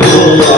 Oh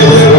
Ah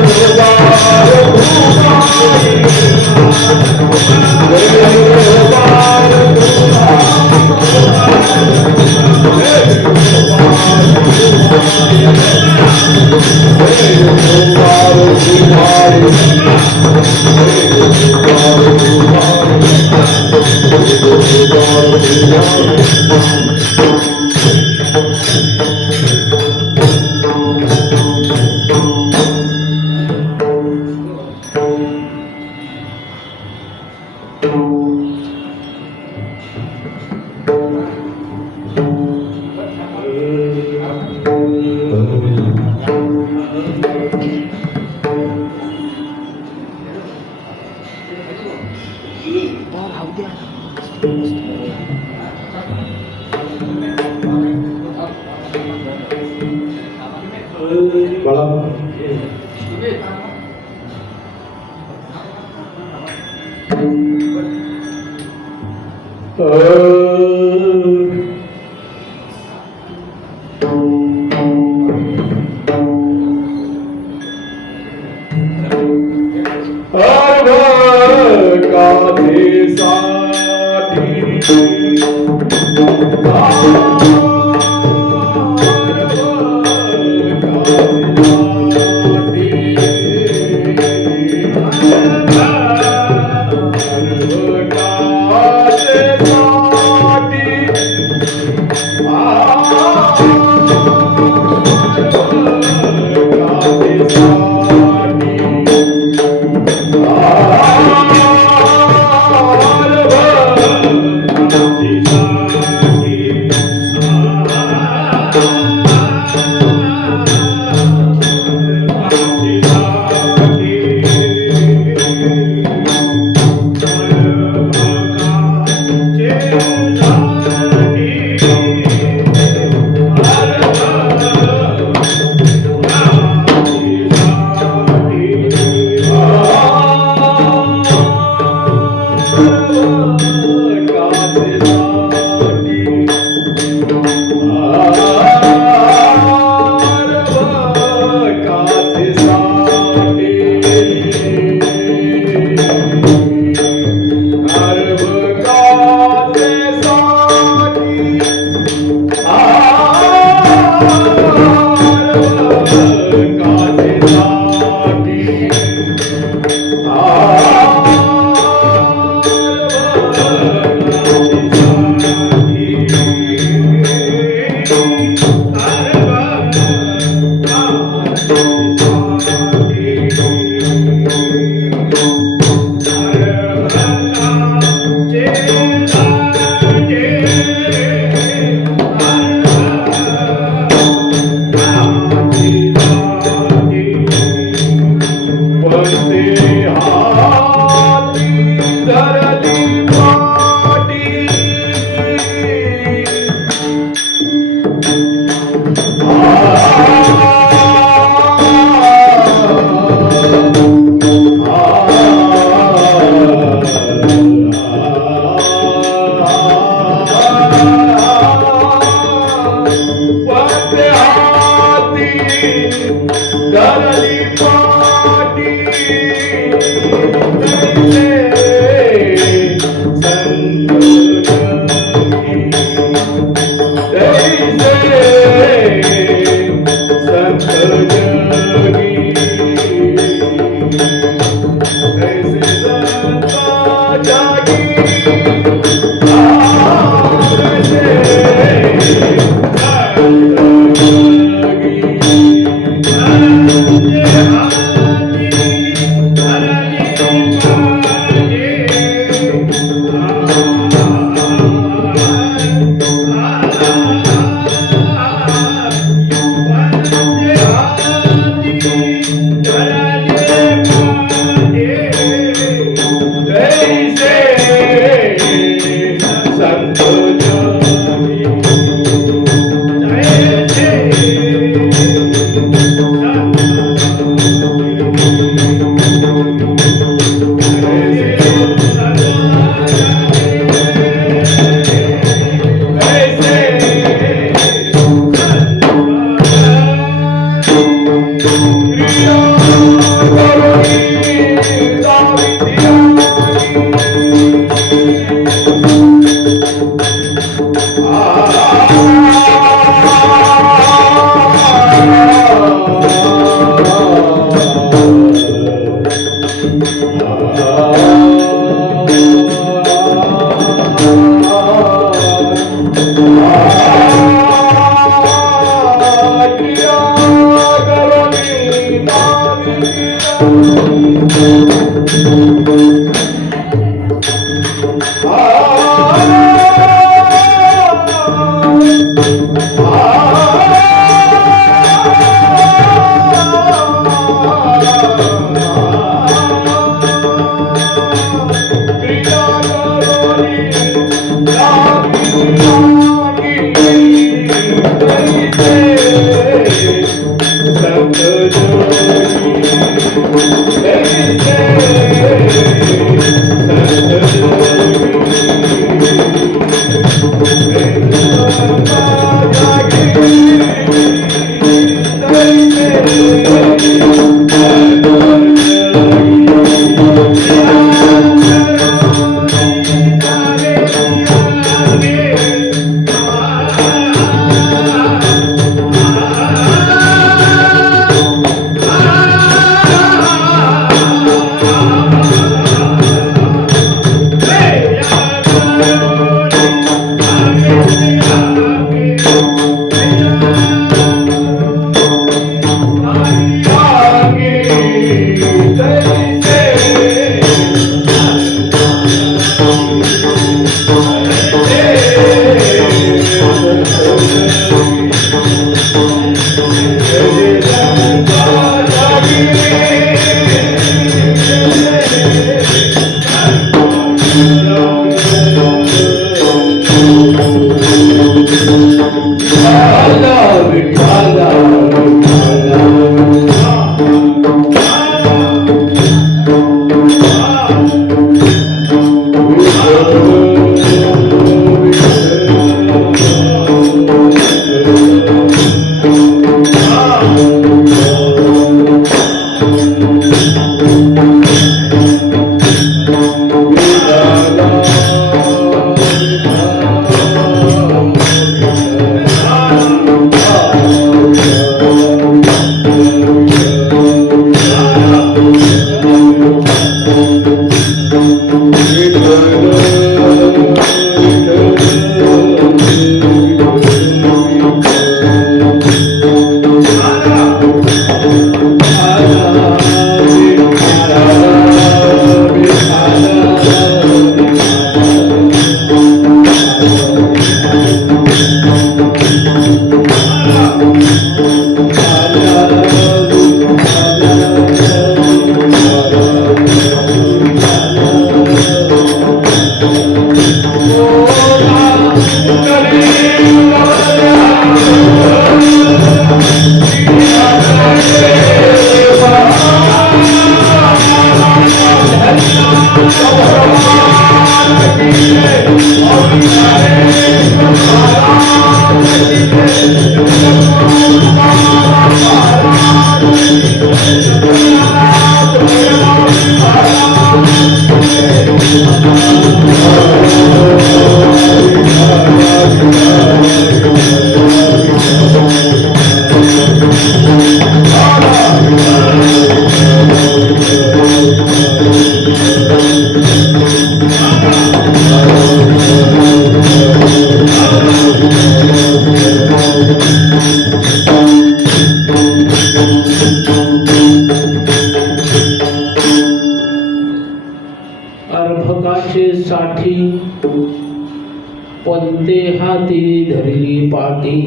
Pante हाती धरली पाठी,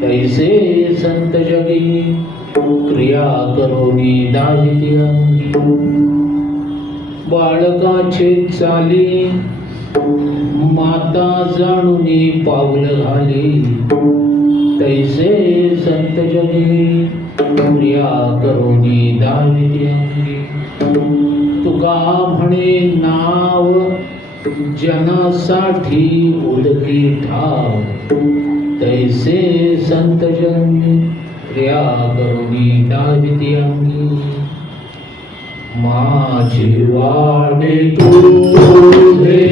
तैसे संत जगी क्रिया करोनी दाविती अंगी. बाळकाचे चाली माता जाणुनी पावल घाली, तैसे संत जगी क्रिया करोनी दाविती अंगी. तुका म्हणे नाव जनासाठी उदकी ठाव, तैसे संत जन क्रिया करुणी दाविती अंगी. माझी वाणी तुझे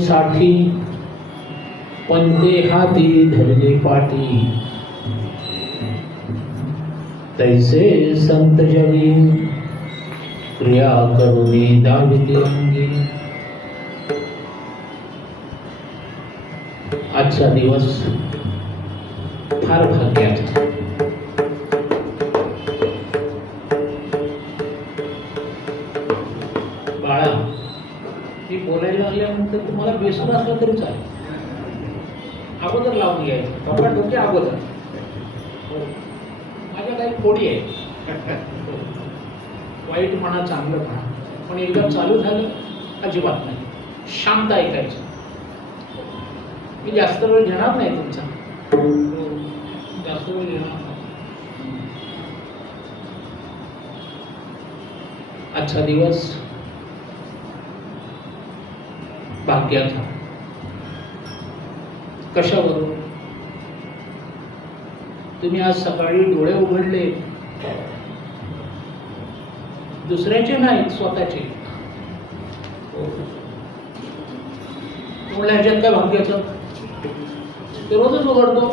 साठी पंते हाती धरले पाठी, तैसे संत जगी क्रिया करुणी दाविती अंगी. आजचा दिवस फार भाग्याचा. बाळा, मी बोलायला लागल्यानंतर तुम्हाला बेसून असलं तरी चालेल, अगोदर लावून घ्यायचं कपडा डोके अगोदर. माझ्या काही फोडी आहे, वाईट म्हणा चांगलं म्हणा, पण एकदा चालू झालं अजिबात नाही, शांत ऐकायचं. मी जास्त वेळ घेणार नाही तुमचा, जास्त वेळ घेणार नाही. आजचा दिवस भाग्याचा. कशावरून? तुम्ही आज सकाळी डोळे उघडले, दुसऱ्याचे नाहीत, स्वतःचे. म्हणलं ह्याच्यात काय भाग्याचं? ते रोजच उघडतो.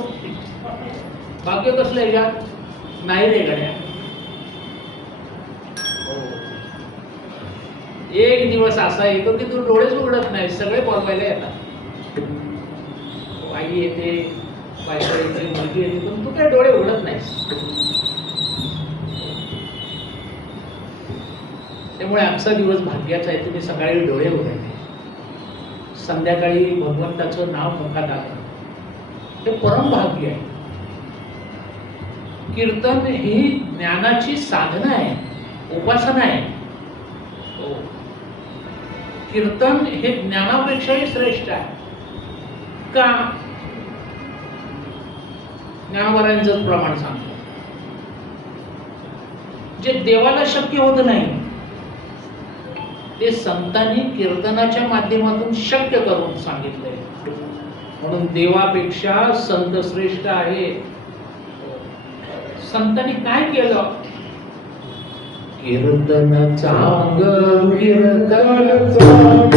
भाग्य कसलं ह्याच्यात? नाही रे गड्या. एक दिवस असा येतो की तू डोळेच उघडत नाही, सगळे बोलवायला येतात. आई येते, बायको येते, मुलगी येते, पण तू काय डोळे उघडत नाहीस. त्यामुळे आजचा दिवस भाग्याचा आहे. तुम्ही सकाळी डोळे उघडले, संध्याकाळी भगवंताचं नाव मुखात आलं, हे परम भाग्य आहे. कीर्तन ही ज्ञानाची साधना आहे, उपासना आहे. कीर्तन हे ज्ञानापेक्षाही श्रेष्ठ आहे. का? ज्ञानवरांचं प्रमाण सांगतो, जे देवाला शक्य होत नाही ते संतांनी कीर्तनाच्या माध्यमातून शक्य करून सांगितलंय. म्हणून देवापेक्षा संत श्रेष्ठ आहे. संतांनी काय केलं? कीर्तन चांग कीर्तन चांग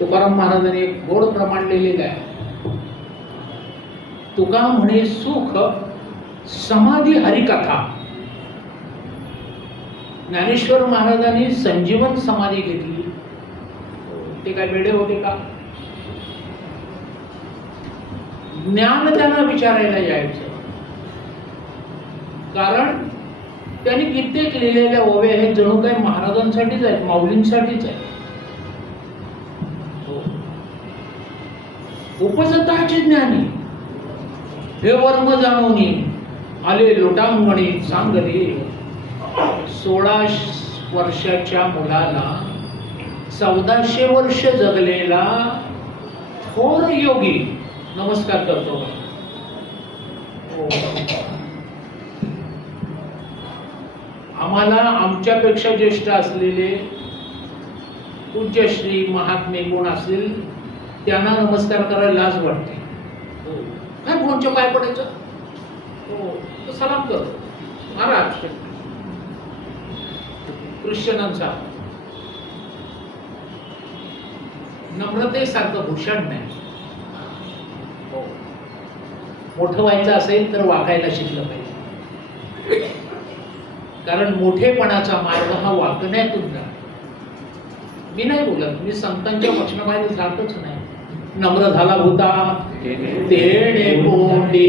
तुकाराम महाराजांनी एक गोड प्रमाण लिहिलेलं आहे. तुका म्हणे सुख समाधी हरिकथा. ज्ञानेश्वर महाराजांनी संजीवन समाधी घेतली. ते काय वेडे होते का? ज्ञान त्यांना विचारायला यायचं, कारण त्यांनी कित्येक लिहिलेल्या ओव्या हे जणू काही महाराजांसाठीच आहेत, माऊलींसाठीच आहेत. उपजताचे ज्ञानी हे वर्म जाणूनी आले लोटांगणी सांगली. 16 वर्षाच्या मुलाला 1400 वर्ष जगलेला थोर योगी नमस्कार करतो. आम्हाला आमच्यापेक्षा ज्येष्ठ असलेले पूज्य श्री महात्मे कोण असतील त्यांना नमस्कार करायला लाज वाटते. काय फोनच्या पाय पडायचं? तो सलाम करतो. महाराज ख्रिश्चनांचा नम्रतेसारखं भूषण नाही. मोठं व्हायचं असेल तर वाकायला शिकलं पाहिजे, कारण मोठेपणाचा मार्ग हा वाकण्यातून जातो. मी नाही बोलत, मी संतांच्या वचनाबाहेर जातच नाही. नम्र झाला होता तेणे कोंडी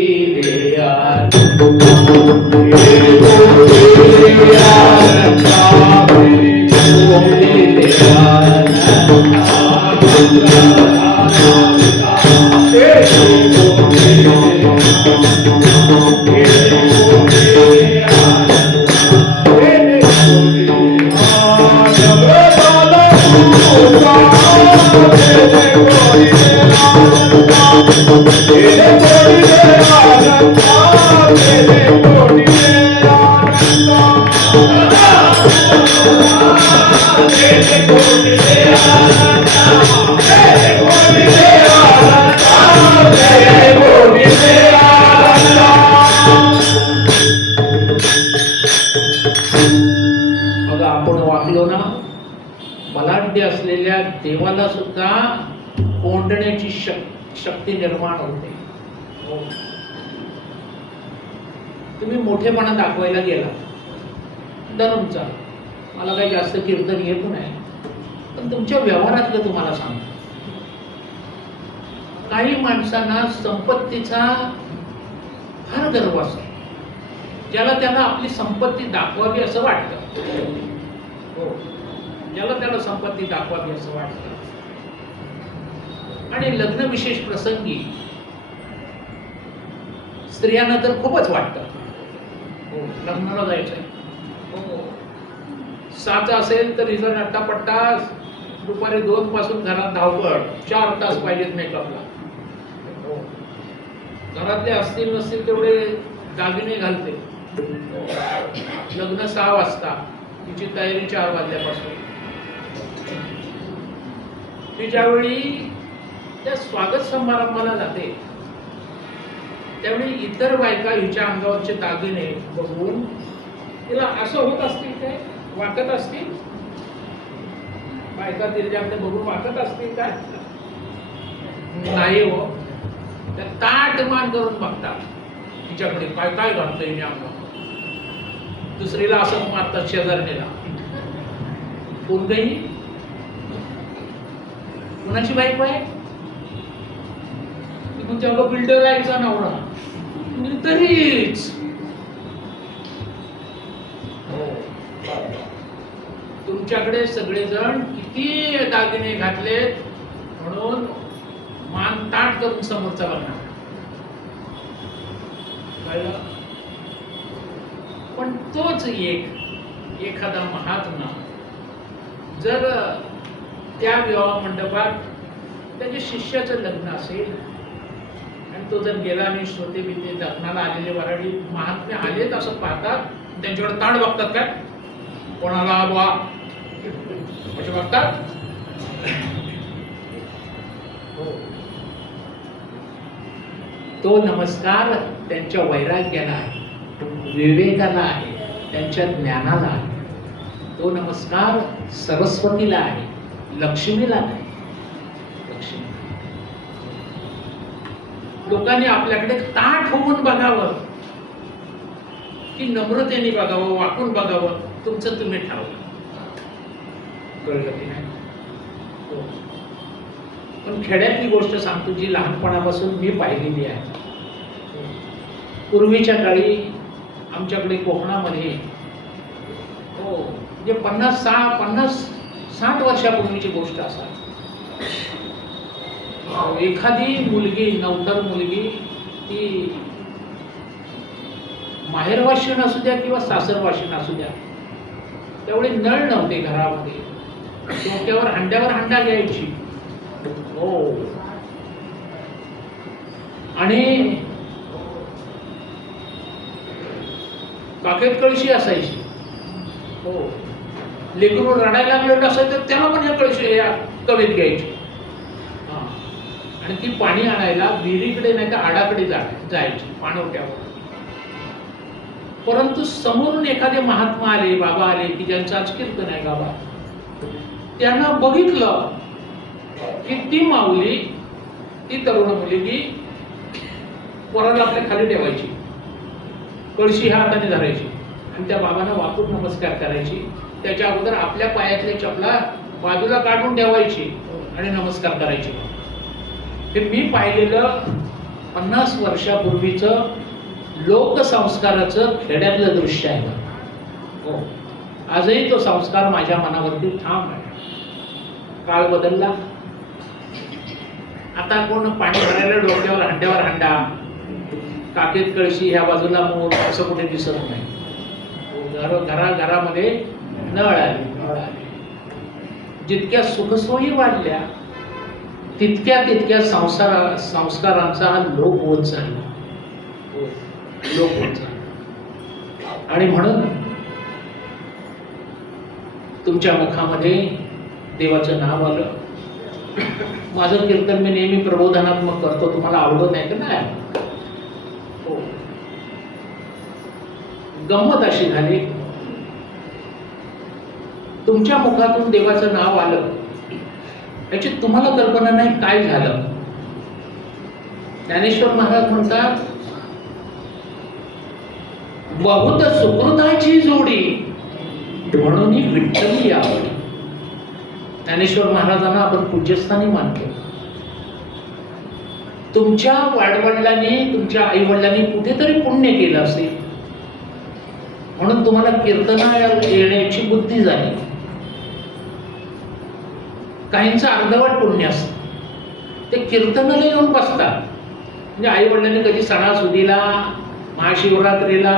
आपण वाकलो ना, बलाढ्य असलेल्या देवाला सुद्धा कोंडण्याची शक्ती निर्माण होते. तुम्ही मोठेपणा दाखवायला गेला धर्मचा, मला काही जास्त कीर्तन येत नाही, पण तुमच्या व्यवहारातलं तुम्हाला सांगतो. काही माणसांना संपत्तीचा फार गर्व असतो, ज्याला त्यांना आपली संपत्ती दाखवावी असं वाटतं. ज्याला त्याला संपत्ती दाखवावी असं वाटतं. आणि लग्न विशेष प्रसंगी स्त्रियांना तर खूपच वाटतं, लग्नाला जायचंय. 6चा असेल तर हिचा नट्टापट्टा दुपारी 2 पासून घरात धावपळ 4 तास पाहिजेत मेकअपला. घरातले असतील नसतील तेवढे दागिने घालते. लग्न 6 वाजता, तिची तयारी 4 वाजल्यापासून. ती ज्यावेळी त्या स्वागत समारंभाला जाते त्यावेळी इतर बायका हिच्या अंगावरचे दागिने बघून तिला असं होत असतील, काय वाटत असतील, बायका तिच्याकडे बघून वाटत असतील काय? नाही हो, त्या ताट मान करून बघतात तिच्याकडे, काय काय घालतोय मी अंगावर. दुसरीला असं मारतात शेजारणीला. कोण काही कुणाची बायको आहे? तुमच्या बिल्डर यायचा नवरा तरीच. तुमच्याकडे सगळेजण किती दागिने घातले म्हणून मान ताट करून समोरचा बघणार. पण तोच एखादा महात्मा जर त्या विवाह मंडपात त्याच्या शिष्याचं लग्न असेल आणि तो जर गेला आणि श्रोते बिते लग्नाला आलेले वराडी महात्मे आलेत असं पाहतात, त्यांच्याकडे ताट बघतात काय, कोणाला बुवा असे बघतात. तो नमस्कार त्यांच्या वैराग्याला आहे, विवेकाला आहे, त्यांच्या ज्ञानाला आहे. तो नमस्कार सरस्वतीला आहे, लक्ष्मीला नाही. लक्ष्मी लोकांनी आपल्याकडे ताठ होऊन बघावं की नम्रतेने बघावं, वाकून बघावं, तुमचं तुम्ही ठरवा. कळलं की नाही? पण खेड्यातली गोष्ट सांगतो जी लहानपणापासून मी पाहिलेली आहे. पूर्वीच्या काळी आमच्याकडे कोकणामध्ये म्हणजे 50-60 वर्षापूर्वीची गोष्ट असा, एखादी मुलगी, नवतर मुलगी, ती माहेरवाशीण असू द्या किंवा सासरवाशीण असू द्या, त्यावेळी नळ नव्हते घरामध्ये, डोक्यावर हंड्यावर हंडा घ्यायची. आणि काकेत कळशी असायची. लेकरून रडायला लागलेलं असायचं त्याला पण या कळशी या कवेत घ्यायची. आणि ती पाणी आणायला विहिरीकडे नाही का आडाकडे जायची पाणवट्यावर. परंतु समोरून एखादे महात्मा आले, बाबा आले की ज्यांचं आज कीर्तन आहे गावात, त्यानं बघितलं की ती माऊली, ती तरुण मुलगी पोराला आपल्या खाली ठेवायची, कळशी ह्या हाताने धरायची आणि त्या बाबांना वाकून नमस्कार करायची. त्याच्या अगोदर आपल्या पायातल्या चपला बाजूला काढून ठेवायची आणि नमस्कार करायची. हे मी पाहिलेलं 50 वर्षापूर्वीचं लोकसंस्काराचं खेड्यातलं दृश्य आहे. हो, आजही तो संस्कार माझ्या मनावरती ठाम आहे. काळ बदलला, आता कोण पाणी भरायला डोक्यावर हंड्यावर हंडा, काकेत कळशी, ह्या बाजूला मोर, असं कुठे दिसत नाही. घरामध्ये नळ आले. जितक्या सुखसोयी वाढल्या तितक्या संस्कारांचा लोप होत चालला. आणि म्हणून तुमच्या मुखामध्ये देवाचं नाव आलं. माझं कीर्तन मी नेहमी प्रबोधनात्मक करतो, तुम्हाला आवडत नाही का? नाही. हो, गंमत अशी झाली, तुमच्या मुखातून देवाचं नाव आलं याची तुम्हाला कल्पना नाही काय झालं. ज्ञानेश्वर महाराज म्हणतात, बहुत सुकृताची जोडी म्हणून विठ्ठली आवडी. ज्ञानेश्वर महाराजांना आपण पूज्यस्थानी मानतो. तुमच्या वाडवडिलांनी, तुमच्या आई वडिलांनी कुठेतरी पुण्य केलं असेल म्हणून तुम्हाला कीर्तना येण्याची बुद्धी झाली. काहींचं अर्धवट पुण्य असतं, ते कीर्तनाला येऊन बसतात. म्हणजे आई वडिलांनी कधी सणासुदीला महाशिवरात्रीला,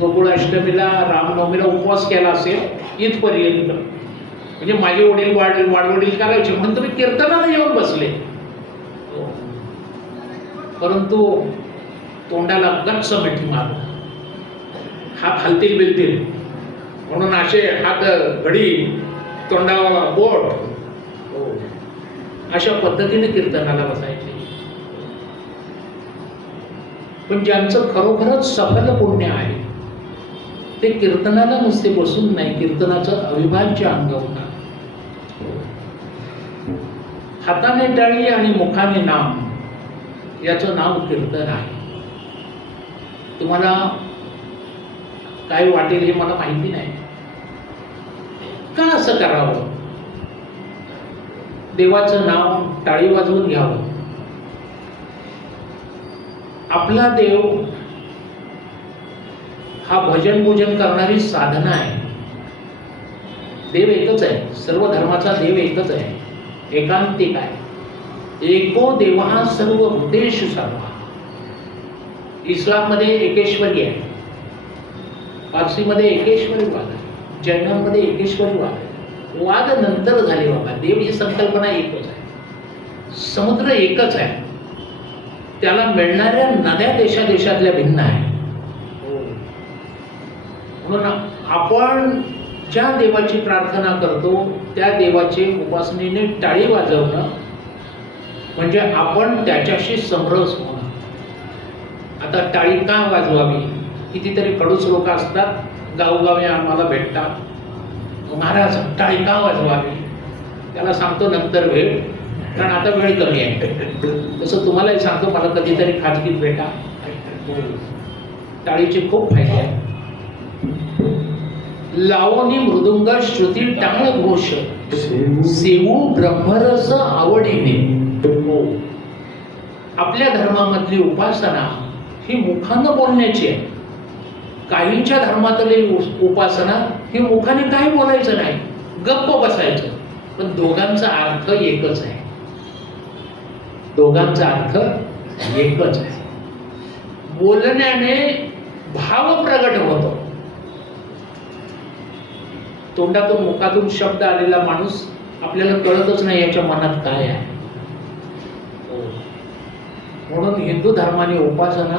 गोकुळाष्टमीला, रामनवमीला उपवास केला असेल इथपर्यंत, म्हणजे माझे वडील वाडवडील करायचे म्हणून तुम्ही कीर्तनाला येऊन बसले. परंतु तोंडाला गच्च मिठी मार, हात हलतील बिलतील म्हणून असे हात घडी, तोंडावर बोट, अशा पद्धतीने कीर्तनाला बसायचे. पण ज्यांचं खरोखरच सफल पुण्य आहे ते कीर्तनाला नुसते बसून नाही, कीर्तनाचं अविभाज्य अंग होणार. हाताने टाळी आणि मुखाने नाम, याचं नाव कीर्तन आहे. तुम्हाला काय वाटेल हे मला माहिती नाही, का असं करावं? देवाचं नाव टाळी वाजवून घ्यावं. आपला देव हा भजन पूजन करणारी साधना आहे. देव एकच आहे, सर्व धर्माचा देव एकच आहे, एकांतिक आहे. एको देवा सर्व भूतेषु सर्वा. इस्लाममध्ये एकेश्वरी आहे, पारसीमध्ये एकेश्वरी वाद आहे, जैनांमध्ये एकेश्वरी वाद आहे. वाद नंतर झाले बाबा. देव ही संकल्पना एकच आहे, समुद्र एकच आहे, त्याला मिळणाऱ्या नद्या देशादेशातल्या भिन्न आहे. म्हणून आपण ज्या देवाची प्रार्थना करतो त्या देवाचे उपासनेने टाळी वाजवणं म्हणजे आपण त्याच्याशी समरस होणं. आता टाळी का वाजवावी? कितीतरी खडूस लोक असतात, गावोगावी आम्हाला भेटतात, महाराज टाळी का वाजवावी? त्याला सांगतो नंतर भेट, कारण आता वेळ कमी आहे. तसं तुम्हालाही सांगतो, मला कधीतरी खाजगीत भेटा. टाळीचे खूप फायदे आहेत. लावणी मृदुंग श्रुती टाळ घोष, सेवू ब्रह्मरस आवडीने. आपल्या धर्मामधली उपासना ही मुखानं बोलण्याची आहे. काहींच्या धर्मातली उपासना ही मुखाने काही बोलायचं नाही, गप्प बसायचं. पण दोघांचा अर्थ एकच आहे, दोघांचा अर्थ एकच आहे. बोलण्याने भाव प्रगट होतो. तोंडातून मुखातून शब्द आलेला माणूस आपल्याला कळतच नाही याच्या मनात काय आहे. म्हणून हिंदू धर्माने उपासना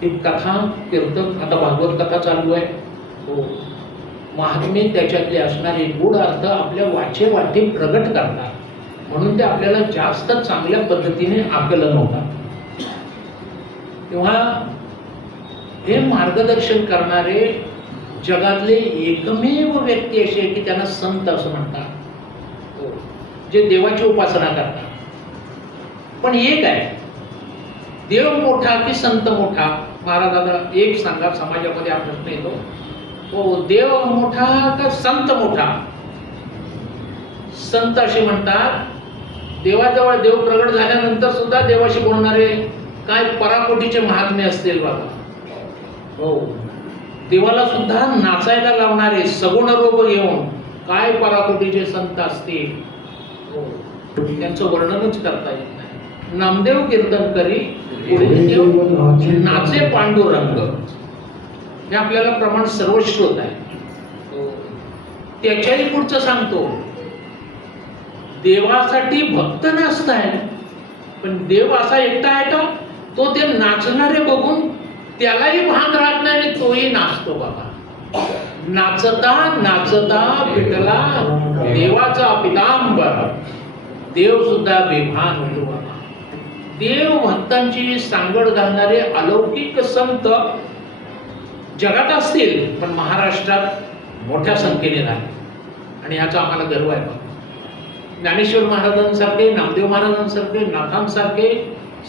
ही कथा, कीर्तन, आता भागवत कथा चालू आहे, महात्मे त्याच्यातले असणारे गूढ अर्थ आपल्या वाटे प्रगट करतात. म्हणून ते आपल्याला जास्त चांगल्या पद्धतीने आकलन होतात. तेव्हा हे मार्गदर्शन करणारे जगातले एकमेव व्यक्ती असे आहे की त्यांना संत असं म्हणतात, जे देवाची उपासना करतात. पण एक आहे, देव मोठा की संत मोठा? महाराजांना एक सांगा, समाजामध्ये हा प्रश्न येतो, हो देव मोठा का संत मोठा? संत असे म्हणतात, देवाजवळ देव प्रगट झाल्यानंतर सुद्धा देवाशी बोलणारे काय पराकोटीचे महात्मे असतील बाबा. हो, देवाला सुद्धा नाचायला लावणारे सगुण रूप घेऊन काय पराकोटीचे संत असतील, त्यांचं वर्णनच करता येत नाही. नामदेव कीर्तन करी नाचे पांडुरंग, हे आपल्याला प्रमाण सर्वश्रुत आहे. त्याच्याही पुढचं सांगतो, देवासाठी भक्त नाचताय, पण देव असा एकटा आहे का तो ते नाचणारे बघून त्यालाही भान राहत नाही आणि तोही नाचतो बाबा. नाचता नाचता पिटला देवाचा पितांबर, देव सुद्धा बेभान होतो बाबा. देव भक्तांची सांगड घालणारे अलौकिक संत जगात असतील, पण महाराष्ट्रात मोठ्या संख्येने झाले आणि ह्याचा आम्हाला गर्व आहे बाबा. ज्ञानेश्वर महाराजांसारखे, नामदेव महाराजांसारखे, नाथांसारखे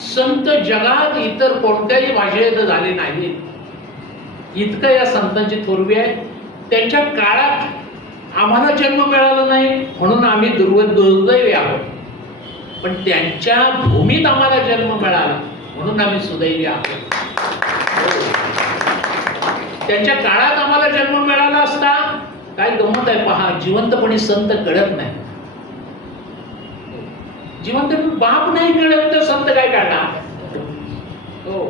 संत जगात इतर कोणत्याही भाषेत झाले नाहीत. इतकं या संतांची थोरवी आहे. त्यांच्या काळात आम्हाला जन्म मिळाला नाही म्हणून आम्ही दुर्दैवी आहोत, पण त्यांच्या भूमीत आम्हाला जन्म मिळाला म्हणून आम्ही सुदैवी आहोत. त्यांच्या काळात आम्हाला जन्म मिळाला असता, काय गंमत आहे पहा, जिवंतपणी संत कळत नाही. जिवंत बाप नाही कळत तर संत काय करणार? हो,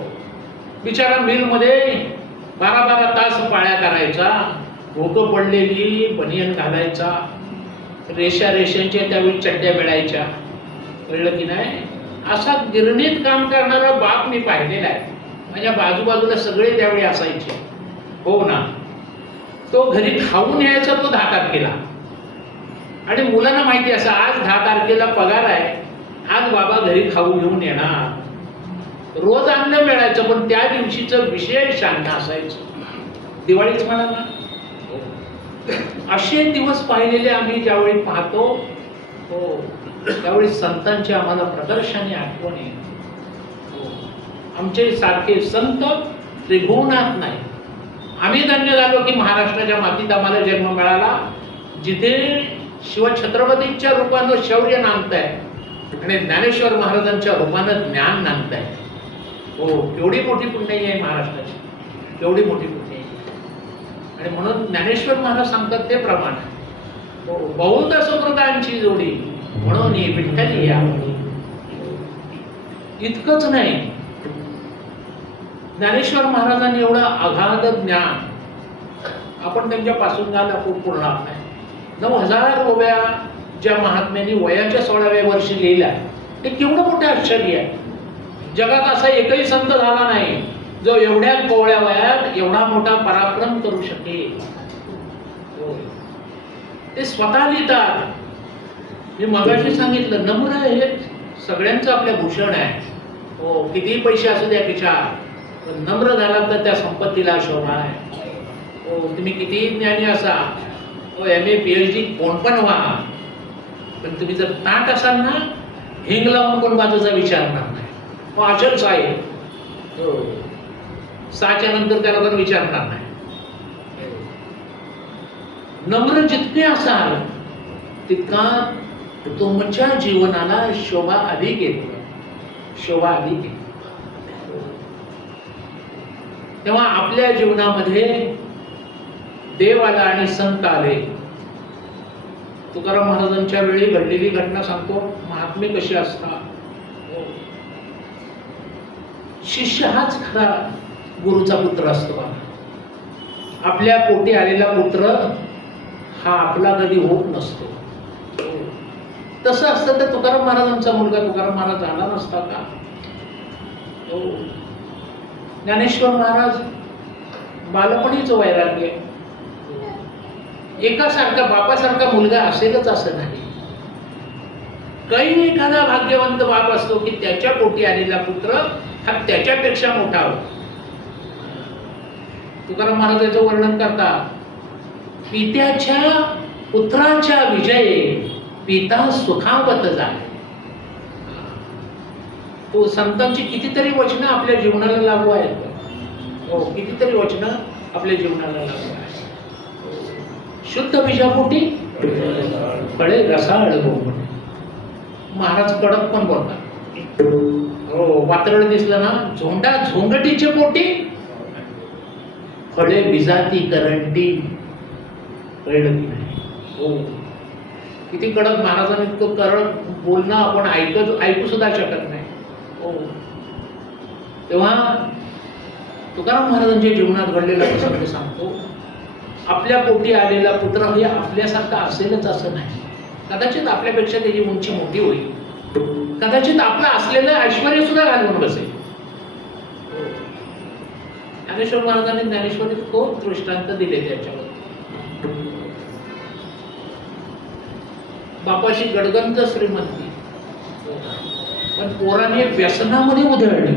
बिचारा मिलमध्ये 12-12 तास पाळ्या करायचा, भोकं पडलेली बनियन घालायचा, रेषांच्या त्यावेळी चड्ड्या मिळायच्या, कळलं की नाही. असा गिरणीत काम करणारा बाप मी पाहिलेला आहे. माझ्या बाजूबाजूला सगळे त्यावेळी असायचे. हो ना. तो घरी खाऊन यायचा तो 10 तारखेला, आणि मुलांना माहिती असं आज 10 तारखेला पगार आहे, आज बाबा घरी खाऊ घेऊन येणार. रोज अन्न मिळायचं, पण त्या दिवशीचं विशेष अन्न असायचं. दिवाळीच म्हणा ना. असे दिवस पाहिलेले आम्ही ज्यावेळी पाहतो, हो, त्यावेळी संतांची आम्हाला प्रदर्शनी आठवण येते. आमचे सारखे संत त्रिभुवनात नाही. आम्ही धन्य झालो की महाराष्ट्राच्या मातीत आम्हाला जन्म मिळाला, जिथे शिवछत्रपतींच्या रूपानं शौर्य नांदतंय आणि ज्ञानेश्वर महाराजांच्या रूपानं ज्ञान नांदतंय. हो, केवढी मोठी पुण्याई आहे महाराष्ट्राची, केवढी मोठी पुण्याई. आणि म्हणून ज्ञानेश्वर महाराज सांगतात ते प्रमाण. हो, बहुत सुकृतांची जोडी म्हणून विठ्ठली आवडी. इतकंच नाही, ज्ञानेश्वर महाराजांनी एवढं अगाध ज्ञान आपण त्यांच्यापासून घाला पुरणार नाही. 9000 ओव्या ज्या महात्म्यांनी वयाच्या 16व्या वर्षी लिहिल्या, ते केवढं मोठं आश्चर्य आहे. जगात असा एकही संत झाला नाही जो एवढ्या कोवळ्या वयात एवढा मोठा पराक्रम करू शकेल. ते स्वतः लिहितात. मी मगाशी सांगितलं, नम्र हे सगळ्यांचं आपल्या भूषण आहे. हो, कितीही पैसे असू द्या खिशात, पण नम्र झाला तर त्या संपत्तीला शोभा आहे. हो, तुम्ही कितीही ज्ञानी असा, हो, MA PhD कोण पण व्हा, पण तुम्ही जर ताट असाल ना, हिंग लावून कोण बाजूचा विचारणार नाही. मग अचलच आहे. हो, 6च्या नंतर त्याला पण विचारणार नाही. नम्र जितके असाल तितका तुमच्या जीवनाला शोभा अधिक येते, शोभा अधिक येते. तेव्हा आपल्या जीवनामध्ये देव आला आणि संत आले. तुकाराम महाराजांच्या वेळी घडलेली घटना सांगतो. महात्मे कशी असतात. शिष्य हाच खरा गुरुचा पुत्र असतो. आपल्या पोटी आलेला पुत्र हा आपला कधी होत नसतो. तसं असतं तर तुकाराम महाराजांचा मुलगा तुकाराम महाराज झाला नसता का. ज्ञानेश्वर महाराज बालपणीच वैराग्य. एकासारखा बापासारखा मुलगा असेलच असं नाही. काही एखादा भाग्यवंत बाप असतो की त्याच्या पोटी आलेला पुत्र हा त्याच्यापेक्षा मोठा होता. तुकाराम महाराजांचं वर्णन करतात. पित्याच्या पुत्राच्या विजये पिता सुखावत झाले. तो संतांची कितीतरी वचनं आपल्या जीवनाला लागू आहेत. हो, कितीतरी वचनं आपल्या जीवनाला लागू आहेत. शुद्ध बीजापोटी फळे रसाळ गोड. महाराज कडक पण बोलतात. हो, वातरड दिसलं ना, झोंडा झोंगटीचे पोटी फळे बिजाती करंटी. कळलं की नाही. हो, किती कडक महाराजांनी इतकं कडक बोलणं आपण ऐकू सुद्धा शकत नाही. हो, तेव्हा तुकाराम महाराजांच्या जीवनात घडलेला प्रसंग सांगतो. आपल्या पोटी आलेला पुत्र हे आपल्यासारखा असेलच असं नाही. कदाचित आपल्यापेक्षा त्याची उंची मोठी होईल, कदाचित आपलं असलेलं ऐश्वर्य सुद्धा घालवून बसेल. ज्ञानेश्वर महाराजांनी ज्ञानेश्वरीत खूप दृष्टांत दिले त्याच्यावर. बापाशी गडगंज श्रीमंती, पण पोराने व्यसनामध्ये उधळली.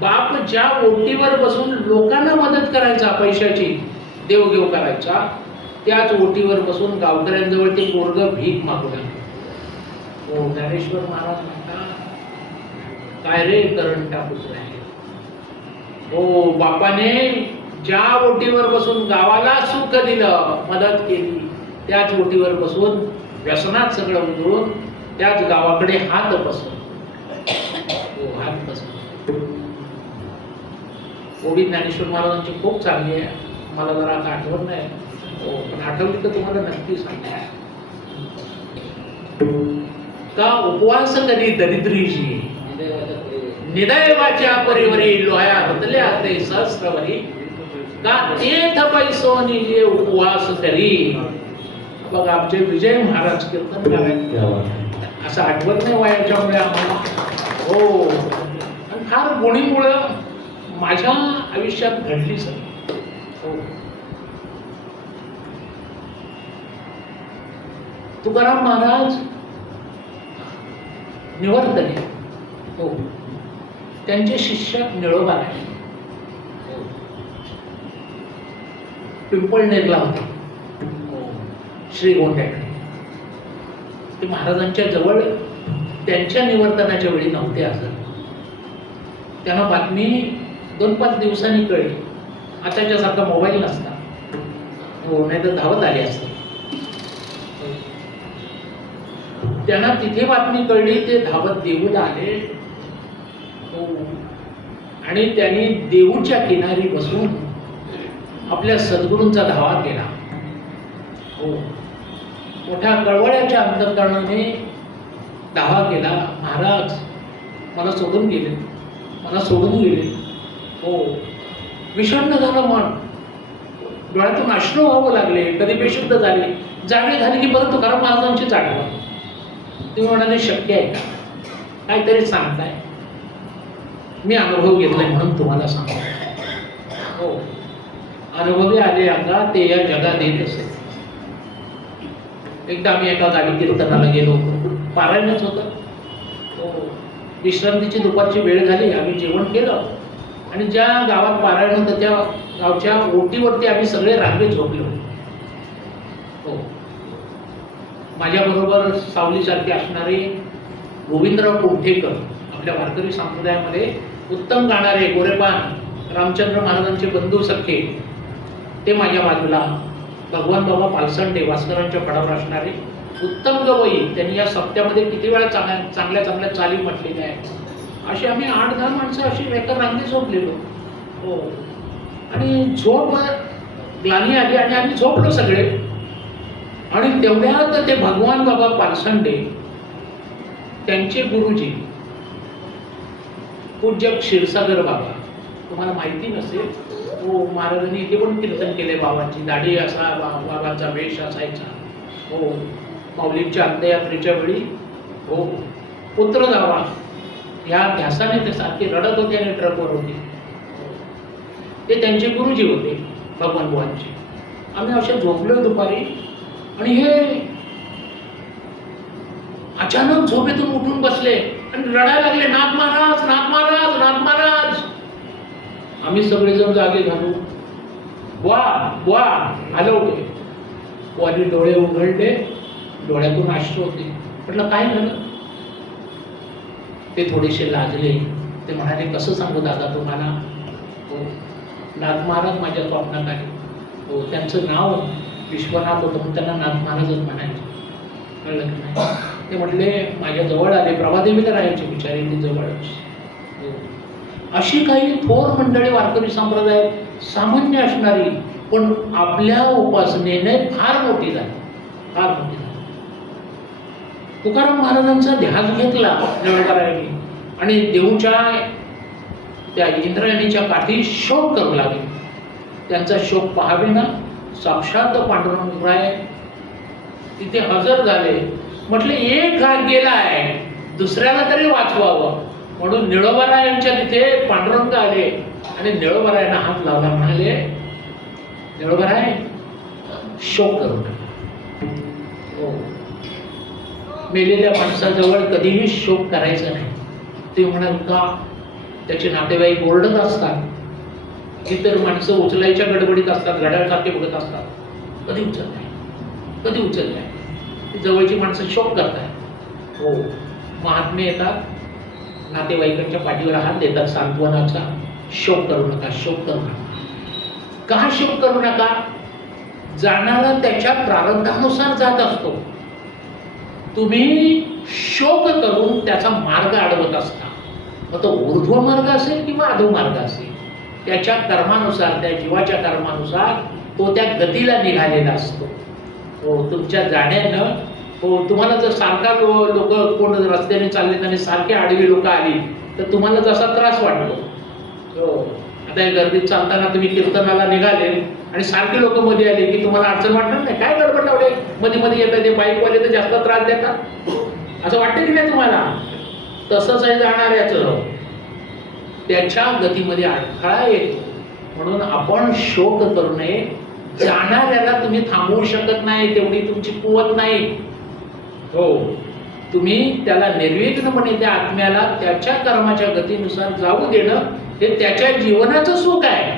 बाप ज्या ओटीवर बसून लोकांना मदत करायचा, पैशाची देवघेव करायचा, त्याच ओटीवर बसून गावकऱ्यांजवळ ते पोरग भीक मागू लागले. हो, ज्ञानेश्वर महाराज म्हणतात, काय रे करंटा पुत्र आहे. हो, बापाने ज्या ओटीवर बसून गावाला सुख दिलं, मदत केली, त्याच ओटीवर बसून व्यसनात सगळं उधळून त्याच गावाकडे हात बसवून. हो, हात बसवून. ओवी ज्ञानेश्वर महाराजांची खूप चांगली आहे. मला जरा आता आठवत नाही. हो, पण आठवली तर तुम्हाला नक्की सांगेन. का उपवास करी दरिद्रीची निदैवाच्या परिवरी लोह्या रुतल्या ते सहस्रवरी का तेथ पैसोनी जे उपवास करी. बघा आमचे विजय महाराज कीर्तन करायचे असं आठवत नाही वयाच्यामुळे आम्हाला. हो, आणि फार गोडीमुळं माझ्या आयुष्यात घडली सर. हो, तुकाराम महाराज निवर्तले. हो, त्यांचे शिष्य निळोबा आहे. पिंपळनेरला होते श्रीगोंद्याकडे. ते महाराजांच्या जवळ त्यांच्या निवर्तनाच्या वेळी नव्हते असं. त्यांना बातमी 2-5 दिवसांनी कळली. आताच्यासारखा मोबाईल नसता. हो, नाही तर धावत आली असते. त्यांना तिथे बातमी कळली. ते धावत देऊला आले. हो, आणि त्यांनी देऊच्या किनारी बसून आपल्या सद्गुरूंचा धावा केला. हो, मोठ्या कळवळ्याच्या अंतःकरणाने धावा केला. महाराज मला सोडून गेले, मला सोडून गेले. हो, विषण्ण झालं मन, डोळ्यातून अश्रू व्हावं लागले. कधी बेशुद्ध झाले, जागे झाले की परत तुकाराम महाराजांची जाणीव. तुम्ही म्हणाले शक्य आहे का? काहीतरी सांगताय. मी अनुभव घेतलाय म्हणून तुम्हाला सांगतो. हो, अनुभवी आले अंगा ते या जगात येत असे. एकदा आम्ही एका गाडी कीर्तनाला गेलो होतो. पारायणच होतं. हो, विश्रांतीची दुपारची वेळ झाली. आम्ही जेवण केलं आणि ज्या गावात पारायण होतं त्या गावच्या ओटीवरती आम्ही सगळे रांगेत झोपलो. हो, माझ्याबरोबर सावलीसारखे असणारे गोविंदराव कुमठेकर, आपल्या वारकरी संप्रदायामध्ये उत्तम गाणारे गोरेपान रामचंद्र महाराजांचे बंधू सख्खे, ते माझ्या बाजूला. भगवान बाबा पालसंडे वास्करांच्या फडावर असणारे उत्तम गवई, त्यांनी या सप्त्यामध्ये किती वेळा चांगल्या चांगल्या चाली म्हटलेल्या आहेत. अशी आम्ही 8-10 माणसं अशी एका रांगेत झोपलेलो. हो, आणि झोप ग्लानी आली आणि आम्ही झोपलो सगळे. आणि तेवढ्यात ते भगवान बाबा पालसंडे, त्यांचे गुरुजी पूज्य क्षीरसागर बाबा, तुम्हाला माहिती नसेल. हो, महाराजांनी इथे पण कीर्तन केले. बाबांची दाढी असा, बाबांचा वेश असायचा. हो, माऊलींच्या अंत्ययात्रेच्या वेळी हो पुत्र जावा या ध्यासाने ते सारखे रडत होते आणि ट्रकवर होते. ते त्यांचे गुरुजी होते भगवान बुवांचे. आम्ही असे झोपलो दुपारी आणि हे अचानक झोपेतून उठून बसले आणि रडायला लागले, नाथ महाराज, नाथ महाराज, नाथ महाराज. आम्ही सगळेजण जागे झालो. बुवा बुवा हलवले. बुवानी डोळे उघडले, डोळ्यातून अश्रू होते. म्हटलं काय झालं? ते थोडेसे लाजले. ते म्हणाले, कसं सांगू दादा तुम्हाला? हो, नाथ महाराज माझ्या स्वप्नात आले. हो, त्यांचं नाव विश्वनाथ होतं म्हणून त्यांना नाथ महाराजच म्हणायचे. कळलं की नाही? ते म्हटले माझ्या जवळ आले. प्रभादेवीला राहायचे बिचारे ते जवळच. हो, अशी काही थोर मंडळी वारकरी संप्रदायात सामान्य असणारी पण आपल्या उपासनेने फार मोठी झाली, फार मोठी झाली. तुकाराम महाराजांचा ध्यास घेतला निळकरांनी आणि देऊच्या त्या इंद्रायणीच्या काठी शोक करू लागले. त्यांचा शोक पाहावे ना, साक्षात पांडुरंगराय तिथे हजर झाले. म्हटले एक घाट गेलाय, दुसऱ्याला तरी वाचवावं म्हणून निळोबारायांच्या तिथे पांडुरंग आले आणि निळोबारायांना हात लावला. म्हणाले, निळोबाराय शोक करू नका. हो, मेलेल्या माणसाजवळ कधीही शोक करायचा नाही. ते म्हणाल का? त्याचे नातेवाईक ओरडत असतात, इतर माणसं उचलायच्या गडबडीत असतात, घड्याळसारखे बघत असतात. कधी उचल नाही, कधी उचल नाही. जवळची माणसं शोक करतात. हो, महात्मे येतात, नातेवाईकांच्या पाठीवर हात देतात सांत्वनाचा. शोक करू नका, शोक करू नका. का शोक करू नका? जाणारा त्याच्या प्रारब्धानुसार जात असतो. तुम्ही शोक करून त्याचा मार्ग अडवत असता. मग तो ऊर्ध्व मार्ग असेल किंवा अधो मार्ग असेल, त्याच्या कर्मानुसार, त्या जीवाच्या कर्मानुसार तो त्या गतीला निघालेला असतो. हो, तुमच्या जाण्यानं हो, तुम्हाला जर सारखा लोक कोण रस्त्याने चालले आणि सारखे आडवी लोक आली तर तुम्हाला जसा त्रास वाटतो. हो, आता या गर्दीत चालताना तुम्ही कीर्तनाला निघाले आणि सारखी लोक मध्ये आली की तुम्हाला अडचण वाटणार नाही? काय गडबड लावले, मध्ये मध्ये येतात ते बाईकवाले तर जास्त त्रास देतात, असं वाटतं की नाही तुम्हाला? तसंच आहे जाणाऱ्याचं, त्याच्या गतीमध्ये अडथळा येतो. म्हणून आपण शोक करू नये. जाणाऱ्याला तुम्ही थांबवू शकत नाही, तेवढी तुमची कुवत नाही. हो, तुम्ही त्याला निर्विघ्नपणे त्या आत्म्याला त्याच्या कर्माच्या गतीनुसार जाऊ देणं हे त्याच्या जीवनाचं सुख आहे.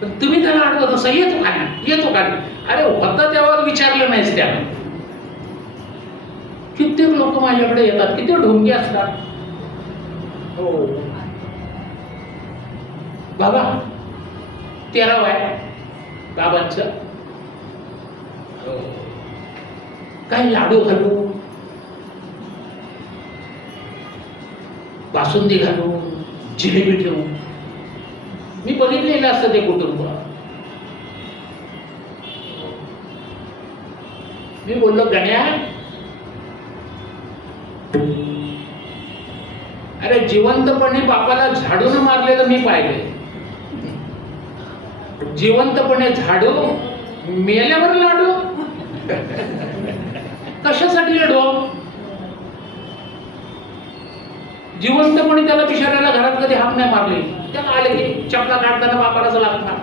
पण तुम्ही त्याला अडवत असं येतो खाली, येतो खाली. अरे होतं त्यावर विचारलं नाहीस त्यानं. कित्येक लोक माझ्याकडे येतात, किती ढोंगी असतात. हो बाबा, 13 आहे बाबांचं. काही लाडू घालू, बासुंदी घालू, जिलेबी ठेवू. मी बघितलेलं असतं ते कुटुंब. मी बोललो, गण्या, अरे जिवंतपणे बापाला झाडून मारलेलं मी पाहिले. जिवंतपणे झाडू, मेल्यावर लाडू. कशासाठी लाडू? जिवंतपणे त्याला बिचाऱ्याला घरात कधी हाक नाही मारले. त्याला आले की चपला काढताना बापालाच लागणार.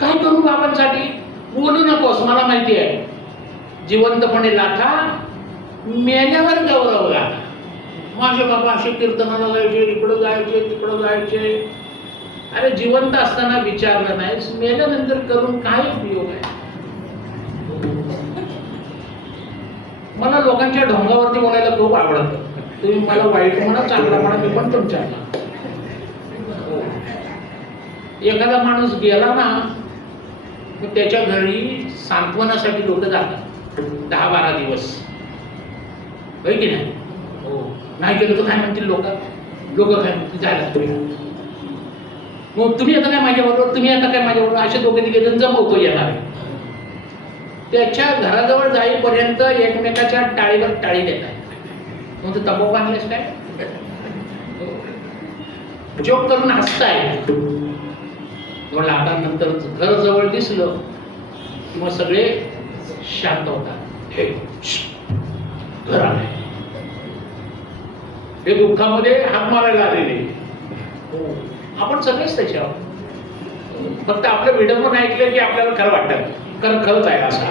काय करू बाबांसाठी? बोलू नकोस, मला माहिती आहे. जिवंतपणे लाथा, मेल्यावर गौरव गाथा. माझे बाबा असे कीर्तनाला जायचे, इकडं जायचे, तिकडं जायचे. अरे जिवंत असताना विचारलं नाहीस, मेल्यानंतर करून काय उपयोग आहे? मला लोकांच्या ढोंगावरती बोलायला खूप आवडतं. तुम्ही मला वाईट म्हणा, चांगला म्हणा, मी पण तुमच्या. एखादा माणूस गेला ना, तर त्याच्या घरी सांत्वनासाठी लोक जातात 10-12 दिवस, होय की नाही? हो, नाही गेलो तर काय म्हणतील लोक? काय म्हणतील? जायला मग तुम्ही आता काय माझ्याबरोबर, तुम्ही आता काय माझ्याबरोबर, असे दोघे तिघे जण जमवतो येणार. त्याच्या घराजवळ जाईपर्यंत एकमेकाच्या टाळीवर टाळी देतात. मग तंबाखू आणलेस काय, जोक करून हसताय. म्हणलं आता नंतर घर जवळ दिसलं की मग सगळे शांत होतात. हे घर आलंय, हे दुःखामध्ये हात मारायला आलेले. आपण सगळेच त्याच्यावर, फक्त आपलं विडंबन ऐकलं की आपल्याला खरं वाटतं, कारण खरंच आहे असं.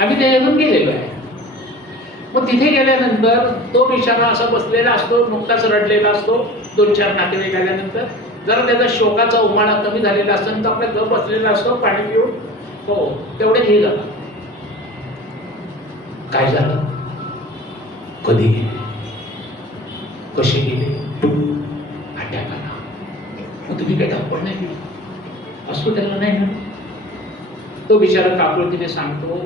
आम्ही त्याच्यातून गेलेलो आहे. मग तिथे गेल्यानंतर तो बिचारा असा बसलेला असतो, नुकताच रडलेला असतो. 2-4 नातेवाईक आल्यानंतर जरा त्याचा शोकाचा उमाळा कमी झालेला असतो, तो आपल्या गप बसलेला असतो, पाणी पिऊन. हो, तेवढे हे झालं. काय झालं, कधी गेले, कसे गेले, अटॅक आला. मग तुम्ही काही धावपळ नाही केली, हॉस्पिटलला नाही ना? तो बिचारा काकुळतीने सांगतो,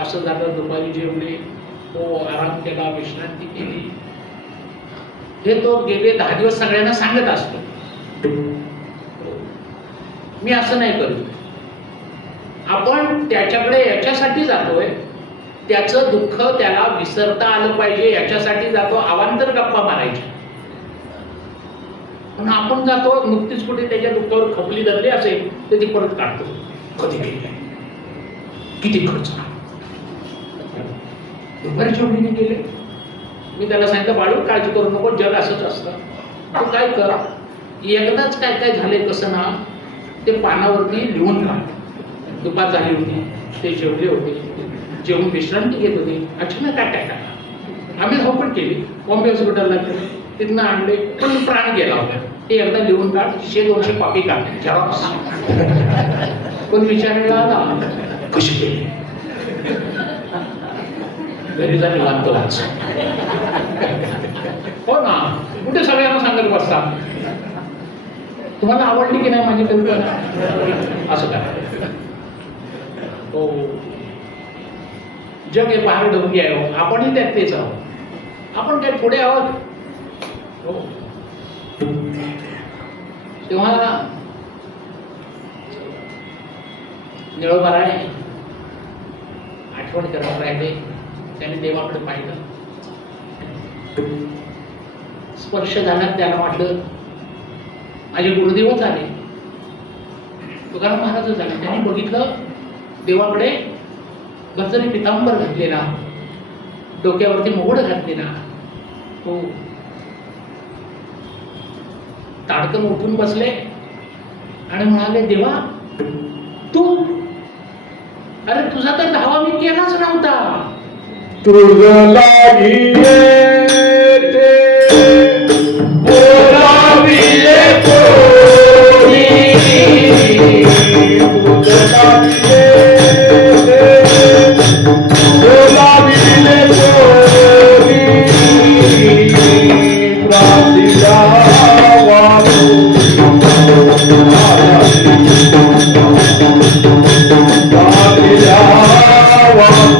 असं झालं, दुपारी जेवले, तो आराम केला, विश्रांती केली. हे तो गेले 10 दिवस सगळ्यांना सांगत असतो. मी असं नाही करत. आपण त्याच्याकडे याच्यासाठी जातोय, त्याचं दुःख त्याला विसरता आलं पाहिजे याच्यासाठी जातो, अवांतर गप्पा मारायच्या. पण आपण जातो, नुकतीच कुठे त्याच्या दुःखावर खपली धरली असेल तर ती परत काढतो. कधी गेली, किती खर्च, दुपारी जेवढीने गेले. मी त्याला सांगितलं, बाळू काळजी करू नको, जग असंच असतं. तू काय कर, एकदाच काय काय झाले कसं ना ते पानावरती लिहून काढ. दुपार झाली होती, ते जेवले होते, जेवून विश्रांती घेत होते, अचानक अटॅक आला. आम्ही धावपळ केली, बॉम्बे हॉस्पिटलला गेले, तिथनं आणले, पण प्राण गेला होता. ते एकदा लिहून काढ, 100-200 कॉपी काढ, झेरॉक्स. पण विचारायला आला, कशी केली? घरी जा निवांत वाच. हो ना, कुठे सगळ्यांना सांगत बसता, तुम्हाला आवडली की नाही माझी कल्पना? असं काय? हो, जग हे फार ढोंगी आहे. हो, आपणही त्यात तेच आहोत. आपण काय पुढे आहोत? हो. तेव्हा निळोबाराने आठवण करत राहिले. त्याने देवाकडे पाहिलं. स्पर्श झाला, त्याला वाटलं माझे गुरुदेवच आले. तुकाराम महाराजच झाले. त्यांनी बघितलं देवाकडे, गजरी पितांबर घातलेला, डोक्यावरती मुकुट घातलेला. हो, ताडकन उठून बसले आणि म्हणाले, देवा तू, अरे तुझा तर धावा मी केलाच नव्हता. तुझ लागिले बोलाविले कोणी, तुझ लागिले बोलाविले कोणी, प्रातिला वाचू प्रातिला वाचू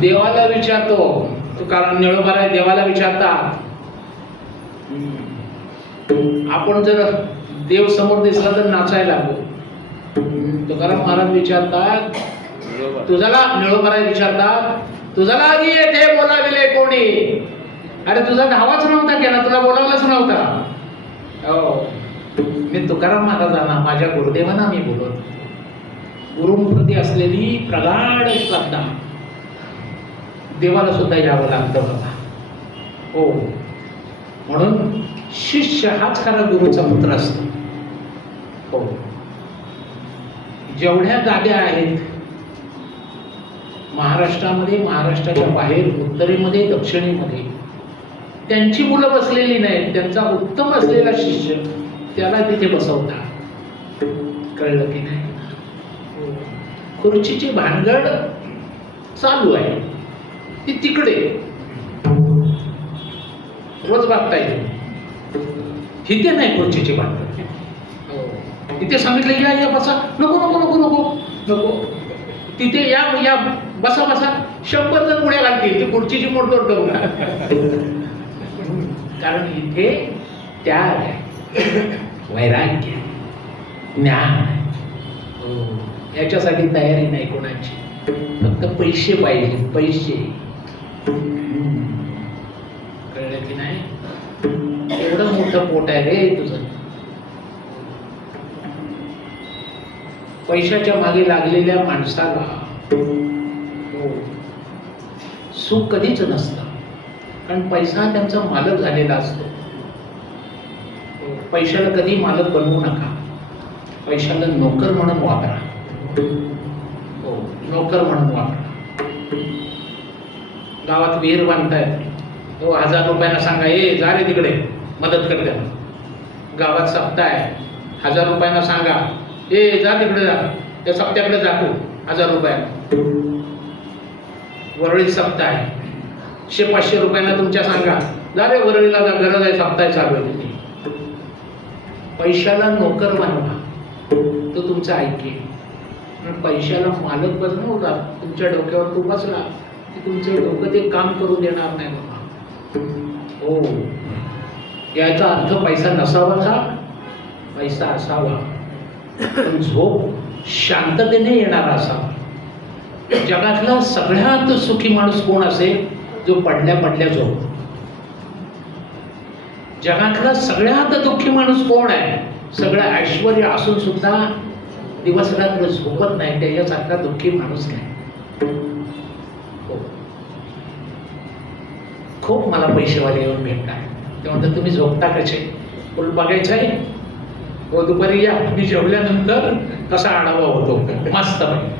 देवाला विचारतो. तुकाराम निळोबाला देवाला विचारतात, आपण जर देव समोर दिसला तर नाचायला लागलो. तुकाराम महाराज विचारतात, तुझ्याला निळोबाला विचारतात, तुझा लागी येथे बोलाविले कोणी. अरे तुझा धावाच नव्हता केला, तुला बोलावलंच नव्हता. हो, मी तुकाराम महाराजांना, माझ्या गुरुदेवांना मी बोलवतो. गुरुप्रती असलेली प्रगाढ श्रद्धा देवाला सुद्धा यावं लागतं बघा. हो, म्हणून शिष्य हाच खरा गुरुचा पुत्र असतो. हो, जेवढ्या गाद्या आहेत महाराष्ट्रामध्ये, महाराष्ट्राच्या बाहेर, उत्तरेमध्ये, दक्षिणेमध्ये, त्यांची मुलं बसलेली नाहीत, त्यांचा उत्तम असलेला शिष्य त्याला तिथे बसवतात. कळलं की नाही? खुर्चीची भानगड चालू आहे, ती तिकडे रोज बघता येईल. तिथे नाही खुर्चीची भानगड. तिथे सांगितलं या या बसा, नको नको नको नको नको, तिथे या या बसा बसा, 100 जण उड्या घालतील, ती खुर्चीची मोडतोड करून. कारण इथे त्याग, वैराग्य, ज्ञान, याच्यासाठी तयारी नाही कोणाची. फक्त पैसे पाहिजे, पैसे. कळलं की नाही? एवढं मोठं पोट आहे रे तुझं. पैशाच्या मागे लागलेल्या माणसाला सुख कधीच नसतं, कारण पैसा त्यांचा मालक झालेला असतो. पैशाला कधी मालक बनवू नका, पैशाला नोकर म्हणून वापरा. हो, नोकर म्हणून वापरा. गावात विहीर बांधतायत, तो 1000 रुपयाला सांगा, ए जा रे तिकडे मदत कर द्या. गावात सप्ताह आहे, 1000 रुपयाला सांगा, ए जा तिकडे जा, त्या सप्त्याकडे जातो 1000 रुपयाला. वरळीत सप्ताह आहे, 100-500 रुपयाला तुमच्या सांगा, जा रे वरळीला जा, गरज आहे, सप्ताह चालू आहे तिथे. पैशाला नोकर बनवा, तो तुमचा ऐकेल. पण पैशाला मालक बनवला, तुमच्या डोक्यावर तो बसला की तुमचं डोकं ते काम करू देणार नाही बाबा. हो, याचा अर्थ पैसा नसावा का? पैसा असावा, पण झोप शांततेने येणारा असावा. जगातला सगळ्यात सुखी माणूस कोण असेल? जो पडल्या पडल्या झोप. जगातला सगळ्यात दुःखी माणूस कोण आहे? सगळं ऐश्वर्य असून सुद्धा दिवस रात्र झोपत नाही, त्याच्यासारखा दुःखी माणूस नाही. हो. खूप मला पैसेवाले येऊन भेटतात, ते म्हणतात तुम्ही झोपता कसे, बोल बघायचं आहे. हो दुपारी या, मी जेवल्यानंतर कसा आढावा होतो मस्त पाहिजे.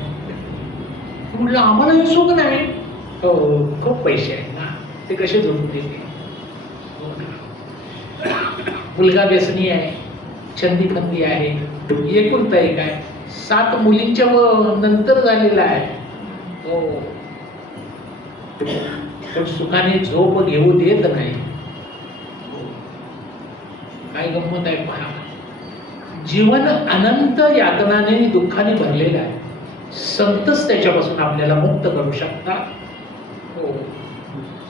म्हटलं आम्हाला हे सुख नाही. हो खूप पैसे आहेत ना, ते कसे झोपून देते. मुलगा व्यसनी आहे, छंदी फंदी आहे, एकुलता एक आहे, 7 मुलींच्या नंतर झालेला आहे. हो पण सुखाने झोप घेऊ देत नाही. काय गंमत आहे पहा. जीवन अनंत यातनाने दुःखाने भरलेलं आहे. संतच त्याच्यापासून आपल्याला मुक्त करू शकतात. हो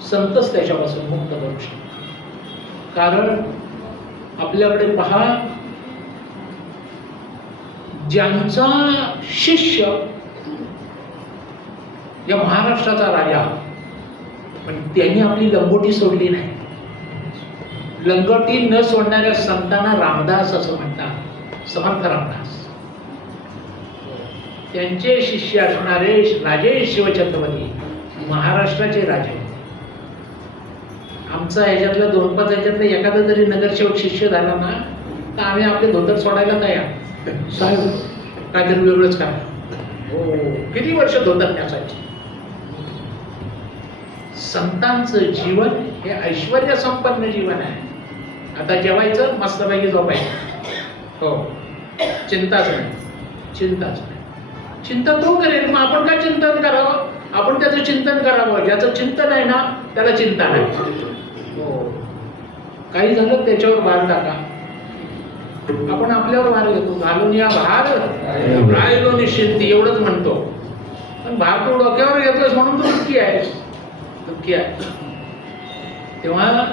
संतच त्याच्यापासून मुक्त करू शकतात. कारण आपल्याकडे पहा, ज्यांचा शिष्य या महाराष्ट्राचा राजा, पण त्यांनी आपली लंगोटी सोडली नाही. लंगोटी न सोडणाऱ्या संतांना रामदास असं म्हणतात, समर्थ रामदास. त्यांचे शिष्य असणारे राजे शिवछत्रपती महाराष्ट्राचे राजे. आमचा ह्याच्यातलं 2-5 ह्याच्यातलं एखादा जरी नगरसेवक शिष्य झाला ना, तर आम्ही आपले धोतर सोडायला तयार. साहेब काहीतरी वेगळंच करा. हो किती वर्ष धोतर नेसायचे. संतांचं जीवन हे ऐश्वर्य संपन्न जीवन आहे. आता जेवायचं मस्तपैकी झोपायचं. हो चिंताच नाही, चिंताच नाही. चिंता तो करेल, मग आपण काय चिंतन करावं. आपण त्याचं चिंतन करावं. ज्याचं चिंतन आहे ना त्याला चिंता नाही. हो काही झालं त्याच्यावर भार टाका. आपण आपल्यावर भार घेतो. घालून या भार राहिलो निश्चिंती एवढंच म्हणतो, पण भार तो डोक्यावर घेतोस म्हणून तो दुःखी आहे, दुःखी आहे. तेव्हा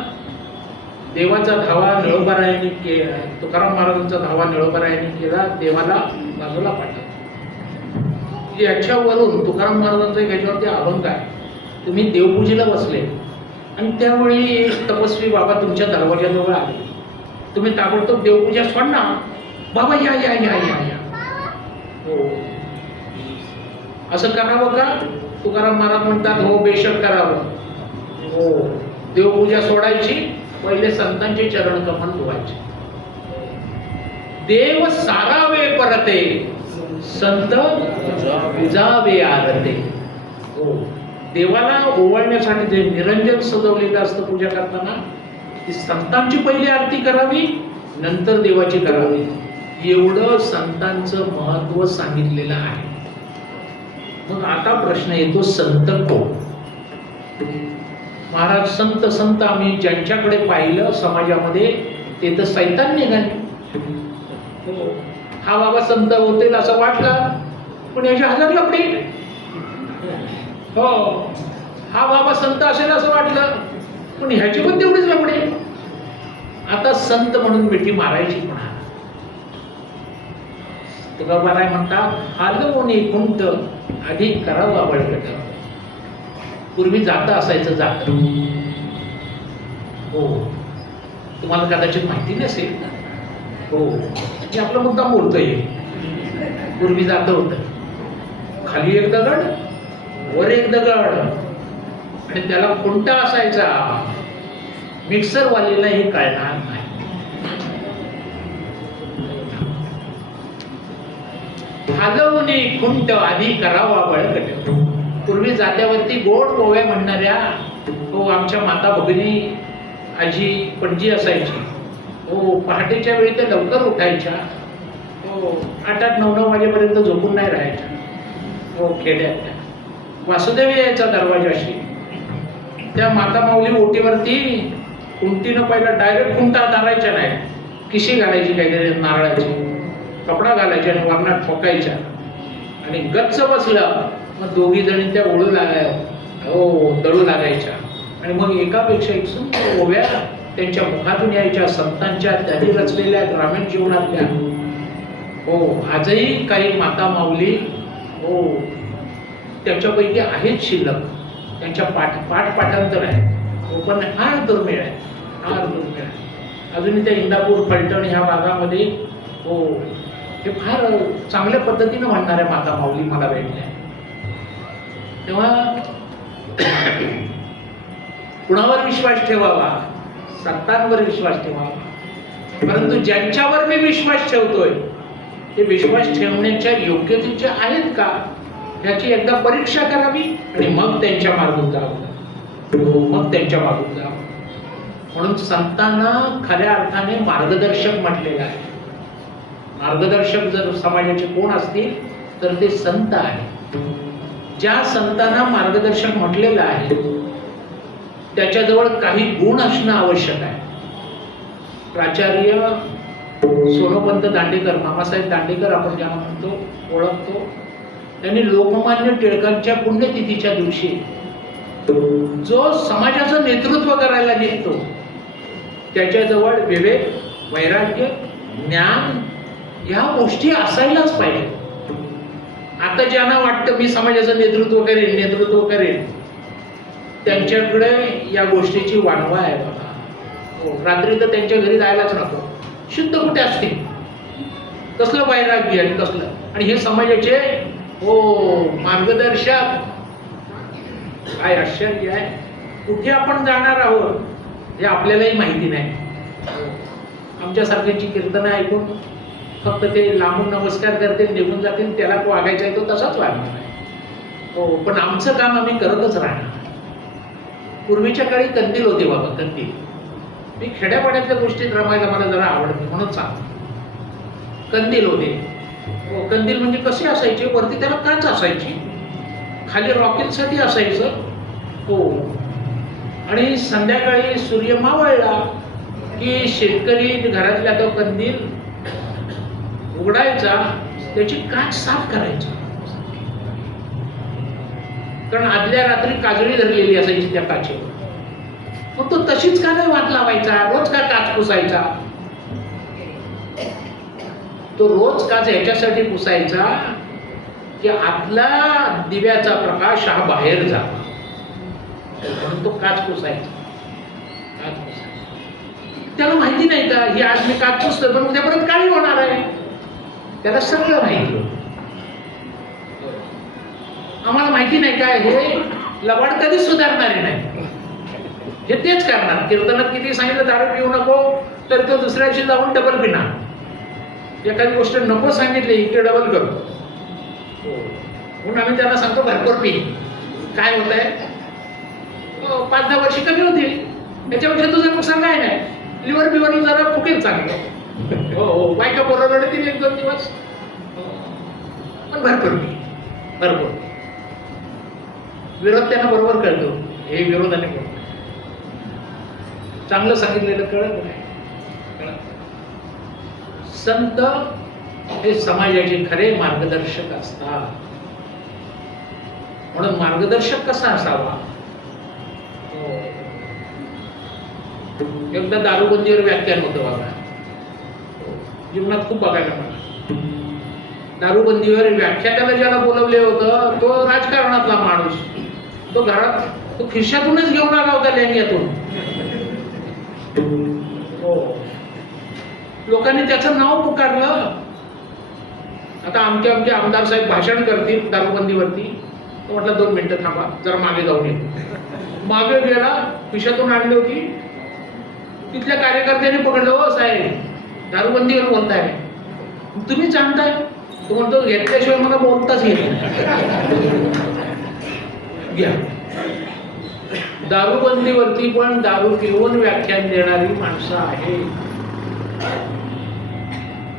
देवाचा धावा निळोबारायांनी केला, तुकाराम महाराजांचा धावा निळोबारायांनी केला, देवाला बाजूला पाठवला. याच्यावरून तुकाराम महाराजांचा एक ह्याच्यावरती अभंग आहे. तुम्ही देवपूजेला बसले आणि त्यावेळी एक तपस्वी बाबा तुमच्या दरवाजाजवळ आले. तुम्ही ताबडतोब देवपूजा सोडणार, बाबा या या या या या. हो असं करावं का. तुकाराम महाराज म्हणतात हो बेशक करावं. हो देवपूजा सोडायची, पहिले संतांचे चरण कमल धुवायचे. देव सारावे परते, संत जावे आरते. हो देवाला ओवाळण्यासाठी जे निरंजन सजवलेलं असतं पूजा करताना, ती संतांची पहिली आरती करावी, नंतर देवाची करावी. एवढं संतांचं महत्व सांगितलेलं आहे. मग आता प्रश्न येतो, संत कोण. महाराज संत संत आम्ही ज्यांच्याकडे पाहिलं समाजामध्ये ते तर सैतान निघाले. हा बाबा संत होतील असं वाटलं, पण याचे 1000 लफडे. हो हा बाबा संत असेल असं वाटलं, पण ह्याची पण तेवढीच लफडे. आता संत म्हणून मिठी मारायची म्हणा. तुकाराम म्हणतात हालवून कुंट अधिक करावा बळकट. पूर्वी जातं असायचं जातं. हो तुम्हाला कदाचित माहिती नसेल. हो मी आपला मुद्दा बोलतोय. पूर्वी जातं होतं, खाली एक दगड वर एक दगड आणि त्याला कुंटा असायचा. मिक्सरवालीला हे कळणार नाही. हालवणे खुंट आधी करावा बळकट. पूर्वी जात्यावरती गोड पोव्या म्हणणाऱ्या हो आमच्या माता भगिनी आजी पणजी असायची. हो पहाटेच्या वेळी त्या लवकर उठायच्या. हो 8-9 वाजेपर्यंत झोपून नाही राहायच्या. हो खेड्यात वासुदेव यायचा दरवाजाशी. त्या माता माऊली ओटीवरती कुंटीनं पहिला डायरेक्ट कुंटा धरायच्या नाही, किशी घालायची काहीतरी नारळाची, कपडा घालायची आणि वरणात ठोकायच्या आणि गच्च बसलं मग दोघी जणी त्या ओळू लागाय हो दळू लागायच्या. आणि मग एकापेक्षा एक सुंदर ओव्या त्यांच्या मुखातून यायच्या, संतांच्या त्यांनी रचलेल्या ग्रामीण जीवनातल्या. हो आजही काही माता माऊली हो त्याच्यापैकी आहेत शिल्लक, त्यांच्या पाठांतर आहे. हो पण हा दुर्मिळ आहे, हा दुर्मिळ आहे. अजूनही त्या इंदापूर फलटण ह्या भागामध्ये हो, हे फार चांगल्या पद्धतीनं म्हणणाऱ्या माता माऊली मला भेटल्या. तेव्हा कुणावर विश्वास ठेवावा? सत्तांवर विश्वास ठेवावा. परंतु ज्यांच्यावर मी विश्वास ठेवतोय ते विश्वास ठेवण्याच्या योग्यतेचे आहेत का ह्याची एकदा परीक्षा करावी आणि मग त्यांच्या मार्गात जावं. मग त्यांच्या मार्गात जावं. म्हणून संतांना खऱ्या अर्थाने मार्गदर्शक म्हटलेलं आहे. मार्गदर्शक जर समाजाचे कोण असतील तर ते संत आहेत. ज्या संतांना मार्गदर्शक म्हटलेलं आहे त्याच्याजवळ काही गुण असणं आवश्यक आहे. प्राचार्य सोनोपंत दांडेकर, मामासाहेब दांडेकर आपण ज्यांना म्हणतो, ओळखतो, त्यांनी लोकमान्य टिळकांच्या पुण्यतिथीच्या दिवशी जो समाजाचं नेतृत्व करायला निघतो त्याच्याजवळ विवेक, वैराग्य, ज्ञान ह्या गोष्टी असायलाच पाहिजे. आता ज्यांना वाटतं मी समाजाचं नेतृत्व करेन त्यांच्याकडे या गोष्टीची वानवा आहे बघा. रात्री तर त्यांच्या घरी जायलाच नको. शुद्ध कुठे असते? कसलं वैराग्य आणि कसलं, आणि हे समाजाचे मार्गदर्शक. काय आश्चर्य आहे. कुठे आपण जाणार आहोत हे आपल्यालाही माहिती नाही. आमच्यासारख्यांची कीर्तनं ऐकून फक्त ते लांबून नमस्कार करतील, निघून जातील, त्याला तो वागायचा आहे तो तसाच वागणार आहे. हो, पण आमचं काम आम्ही करतच राहणार. पूर्वीच्या काळी कंदील होते बाबा, कंदील. मी खेड्यापाड्यातल्या गोष्टीत रमायला मला जरा आवडते म्हणून सांगतो. कंदील होते. हो, कंदील म्हणजे कसे असायचे? वरती त्याला काच असायची, खाली रॉकेलसाठी असायचं. हो, आणि संध्याकाळी सूर्य मावळला की शेतकरी घरातल्या तो कंदील उघडायचा, त्याची काच साफ करायची, कारण आदल्या रात्री काजळी धरलेली असायची त्या काचेवर. मग तो तशीच का नाही वाट लावायचा? रोज का काच पुसायचा? तो रोज काच ह्याच्यासाठी पुसायचा की आतला दिव्याचा प्रकाश हा बाहेर जावा, म्हणून तो काच पुसायचा. त्याला माहिती नाही का ही आज मी काच पुसतोय पण उद्या परत काळी होणार आहे? त्याला सगळं माहिती होतं. आम्हाला माहिती नाही काय हे लबाड कधीच सुधारणारे नाही. हे तेच करणार. कीर्तनात किती सांगितलं दारू पिऊ नको तर तो दुसऱ्या दिवशी जाऊन डबल पिणार. एखादी गोष्ट नको सांगितली की डबल करतो. म्हणून आम्ही त्यांना सांगतो भरपूर पी. काय होत आहे? 5-10 वर्षी कमी होतील, त्याच्यापेक्षा तुझं नुकसान काय नाही. लिव्हर बिव्हर जरा फुकेल चांगलं. हो, बायका बरोबर रडतील 1-2 दिवस, पण भरपूर पी, भरपूर. विरोध त्यांना बरोबर कळतो. हे विरोधाने बोलतो. चांगलं सांगितलेलं कळत नाही. संत हे समाजाचे खरे मार्गदर्शक असतात. म्हणून मार्गदर्शक कसा असावा? एकदा दारूबंदीवर व्याख्यान होतं बघा. जीवनात खूप बघायला मिळालं. दारूबंदीवर व्याख्यानाला ज्याला बोलवले होतं तो राजकारणातला माणूस. तो घरात तो खिशातूनच घेऊन आला होता लेंग्यातून. हो, लोकांनी त्याचं नाव पुकारलं. आता आमचे आमदार साहेब भाषण करतील दारूबंदीवरती. तो म्हटलं 2 मिनिटं थांबा, जरा मागे जाऊन ये. मागे गेला, खिशातून आणली होती. तिथल्या कार्यकर्त्यांनी पकडलं, हो साहेब दारूबंदीवर बोलताय, तुम्ही जाणताय? तो म्हणतो घेतल्याशिवाय मला बोलताच येत घ्या. दारूबंदीवरती पण दारू पिऊन व्याख्यान देणारी माणसं आहे.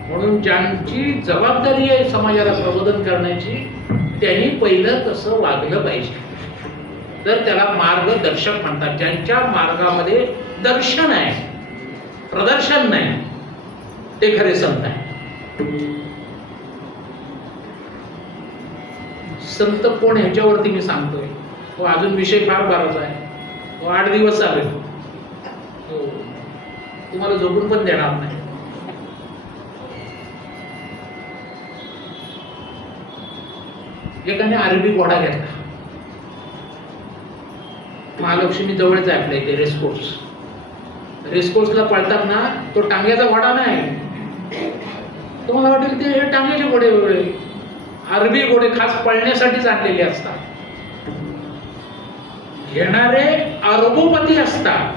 म्हणून ज्यांची जबाबदारी आहे समाजाला प्रबोधन करण्याची त्यांनी पहिलं तसं वागलं पाहिजे. तर त्याला मार्गदर्शक म्हणतात. ज्यांच्या मार्गामध्ये दर्शन आहे, प्रदर्शन नाही, ते खरे संत आहे. संत कोण ह्याच्यावरती मी सांगतोय. तो अजून विषय फार बराच आहे. तो 8 दिवस चालेल. तुम्हाला झोपून पण देणार नाही. एकाने अरबी घोडा घेतला. महालक्ष्मी जवळच आहे आपल्या इथे रेसकोर्स. रेसकोर्सला पळतात ना, तो टांग्याचा घोडा नाही, तुम्हाला वाटेल ते हे टांगेचे घोडे वेगळे, अरबी घोडे खास पळण्यासाठीच आणलेले असतात. घेणारे अरबोपती असतात.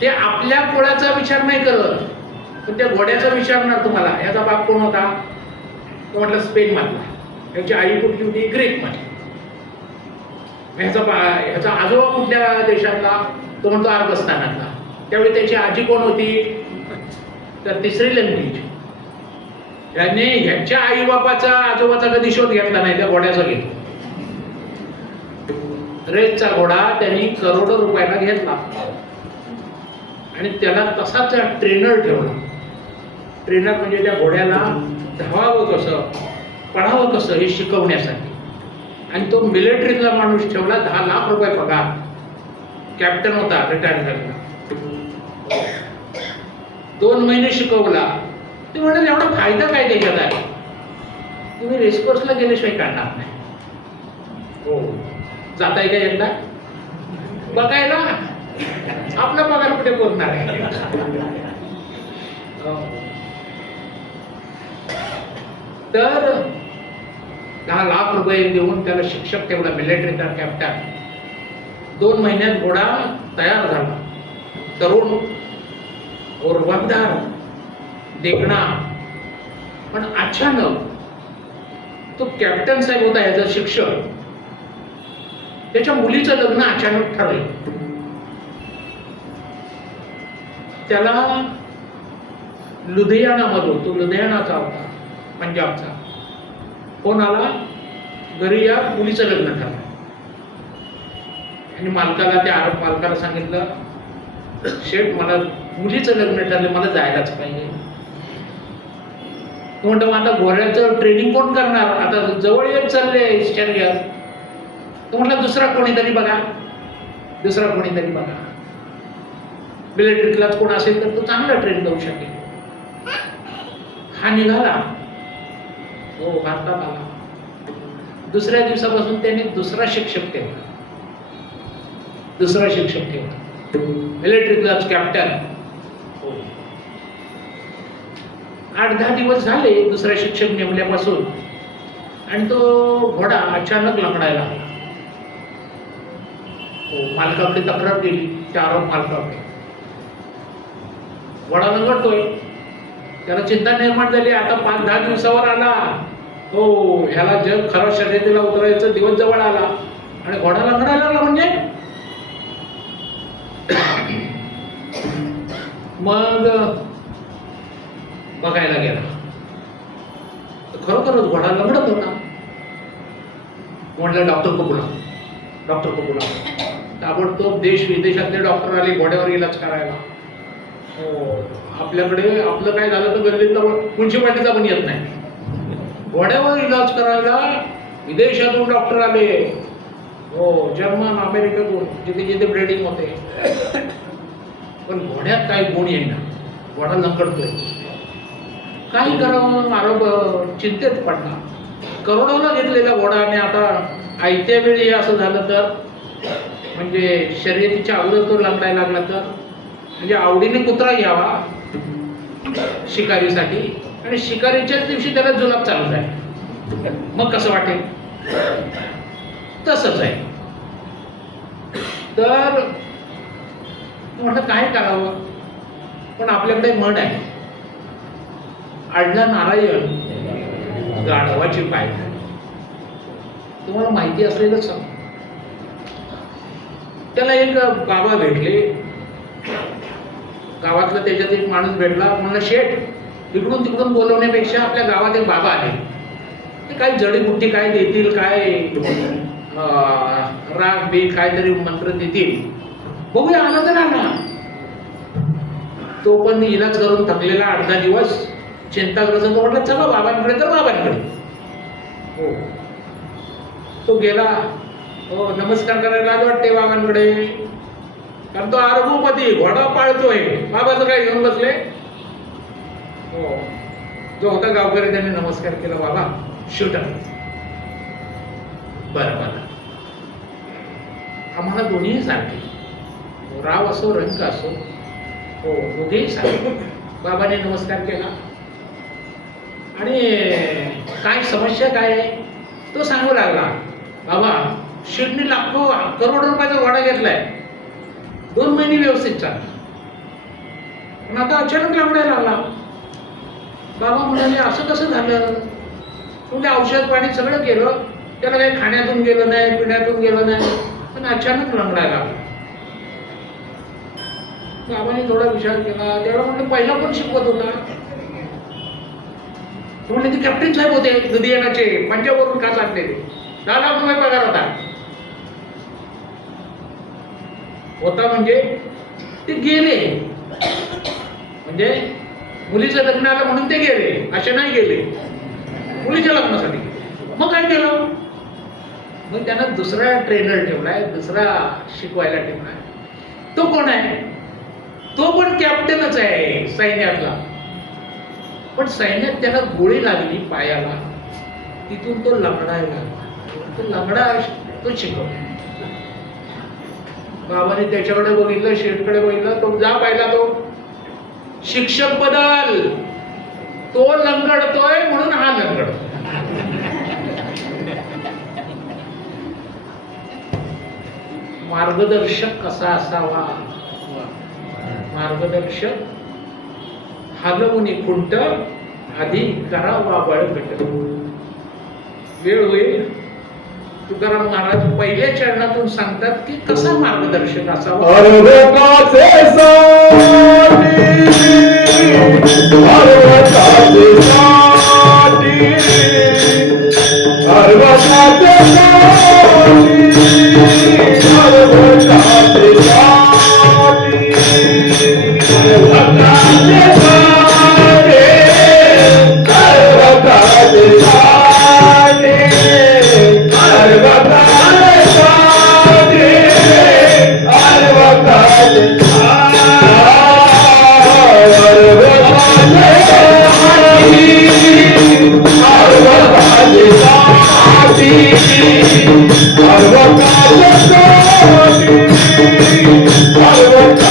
ते आपल्या कुळाचा विचार नाही करत, पण त्या घोड्याचा विचारणार तुम्हाला. याचा बाप कोण होता? तो म्हटलं स्पेन मधला. याची आई कुठली होती? ग्रीक मधली. ह्याचा आजोबा कुठल्या देशातला? तो म्हणतो अरबस्थानातला. त्यावेळी त्याची आजी कोण होती? तर ती श्रीलंकेची. याने ह्याच्या आई बापाचा आजोबाचा कधी शोध घेतला नाही, त्या घोड्याचा घेतला. रेसचा घोडा त्यांनी करोडो रुपयाला घेतला आणि त्याला तसाच ट्रेनर ठेवला. ट्रेनर म्हणजे त्या घोड्याला धावावं कसं, पळावं कसं हे शिकवण्यासाठी. आणि तो मिलिटरीतला माणूस ठेवला. 10 लाख रुपये पगार. कॅप्टन होता, रिटायर झालेला. 2 महिने शिकवला. ते म्हणाले एवढा फायदा काय त्याच्यात आहे? तुम्ही रेसकोर्सला गेल्याशिवाय काढणार नाही. हो, जाताय का एकदा बघायला? आपला पगार कुठे बोलणार आहे? तर 10 लाख रुपये देऊन त्याला शिक्षक ठेवला, मिलिटरीचा कॅप्टन. 2 महिन्यात घोडा तयार झाला. तरुण, ओरवादार, देखणा. पण अचानक तो कॅप्टन साहेब होता याचा शिक्षक, त्याच्या मुलीचं लग्न अचानक ठरलं. त्याला लुधियानामधून, तो लुधियानाचा होता, पंजाबचा, फोन आला, घरी या, मुलीचं लग्न ठरलं. आणि मालकाला, त्या अरब मालकाला सांगितलं, शेठ मला मुलीचं लग्न ठरलं, मला जायलाच पाहिजे. तो म्हणतो मग आता घोड्याचं ट्रेनिंग कोण करणार? आता जवळ येत चालले शर्यत. तो म्हटलं दुसरा कोणीतरी बघा, दुसरा कोणीतरी बघा. मिलिटरीतलाच कोण असेल तर तो चांगला ट्रेन देऊ शकेल. हा निघाला, हो भारतात आला. दुसऱ्या दिवसापासून त्याने दुसरा शिक्षक ठेवला. दुसरा शिक्षक ठेवला, मिलिटरीतलाच कॅप्टन. 8-10 दिवस झाले दुसरा शिक्षक नेमल्यापासून, आणि तो घोडा अचानक लंगडायला लागला. मालकाकडे तक्रार केली, त्या अरब मालकाकडे. घोडा लंगडतोय, त्याला चिंता निर्माण झाली. आता 5-10 दिवसावर आला, हो ह्याला जग खरं शर्यतीला उतरायचा दिवस जवळ आला आणि घोडा लंगडायला लागला. म्हणजे मग बघायला गेला, खरोखरच घोडा लंगडत होता. म्हटलं डॉक्टर को बोला, डॉक्टर को बोला. ताबडतोब देश विदेशातले डॉक्टर आले घोड्यावर इलाज करायला. हो, आपल्याकडे आपलं काय झालं तर गल्लीतला म्युन्सिपाल्टीचा पण येत नाही. घोड्यावर इलाज करायला विदेशातून डॉक्टर आले. हो, जर्मन, अमेरिकेतून, जिथे जिथे ब्रेडिंग होते. पण घोड्यात काही गुण येईना, घोडा लंगडतोय. काही करावं, अरब चिंतेत पडला. करोडोला घेतलेला घोडा आणि आता आयत्या वेळी असं झालं तर, म्हणजे शर्यतीच्या अगोदर तो लंगडायला लागला तर, म्हणजे आवडीने कुत्रा घ्यावा शिकारीसाठी आणि शिकारीच्याच दिवशी त्याला जुलाब चालू आहे, मग कसं वाटेल? तसंच आहे. तर म्हटलं काय करावं, पण आपल्याकडे म्हण आहे, आडला नारायण गाढवाची पाय. तुम्हाला माहिती असलेलंच सांग. त्याला एक बाबा भेटले, गावातला त्याच्यात एक माणूस भेटला. म्हणलं शेठ, इकडून तिकडून बोलवण्यापेक्षा आपल्या गावात एक बाबा आले, ते काही जडीबुट्टी काय देतील, काय राग बी काहीतरी मंत्र देतील, बघूया. आला तर आला. तो पण इलाज करून थकलेला, 8-10 दिवस चिंताग्रस्त. तो म्हटलं चला बाबांकडे, तर बाबांकडे. हो, तो गेला. हो, नमस्कार करायला लाज वाटते बाबांकडे, कारण तो अरबोपती घोडा पाळतोय. बाबाचं काय घेऊन बसले. हो, जो होता गावकरी त्याने नमस्कार केला. बाबा शूटर. बरं बरं, आम्हाला दोन्ही सारखे, राव असो रंग असो, हो दोघेही सारखे. बाबाने नमस्कार केला आणि काय समस्या काय आहे तो सांगू लागला. बाबा, शेटने लाखो करोड रुपयाचा वाडा घेतलाय, 2 महिने व्यवस्थित चालला, पण आता अचानक लांबडायला लागला. बाबा म्हणाले, असं कसं झालं? म्हणजे औषध पाणी सगळं केलं, त्याला काही खाण्यातून गेलं नाही, पिण्यातून गेलं नाही, पण अचानक लंगडायला लागला. बाबांनी थोडा विचार केला. तेवढा म्हटलं, पहिला पण शिकवत होता? म्हणजे ते कॅप्टन साहेब होते लुधियानाचे, पंजाबवरून का आणलेले, 10 लाख रुपये पगार होता म्हणजे ते गेले, म्हणजे मुलीचं लग्न आलं म्हणून ते गेले, असे नाही गेले, मुलीच्या लग्नासाठी. मग काय केलं? मग त्यांना दुसरा ट्रेनर ठेवलाय, दुसरा शिकवायला ठेवलाय. तो कोण आहे? तो पण कॅप्टनच आहे सैन्यातला, पण सैन्यात त्याला गोळी लागली पायाला, तिथून तो लंगडायला लागला. तो लंगडा तो शिकवला. बाबाने त्याच्याकडे बघितलं, शेठकडे बघितलं. तो जा पाहिला, तो शिक्षक बदल, तो लंगडतोय म्हणून हा लंगडतोय. मार्गदर्शक कसा असावा? मार्गदर्शक हलवून खुंट आधी करावा बळकट. वेळ होईल तुकाराम महाराज पहिल्या चरणातून सांगतात की कसा मार्गदर्शक असावा. अर्वकाचे साथी, अर्वकाचे साथी, अर्वकाचे साथी, अर्वकाचे साथी, अर्वकाचे साथी, अर्वकाचे साथी, अर्वकाचे साथी, अर्वकाचे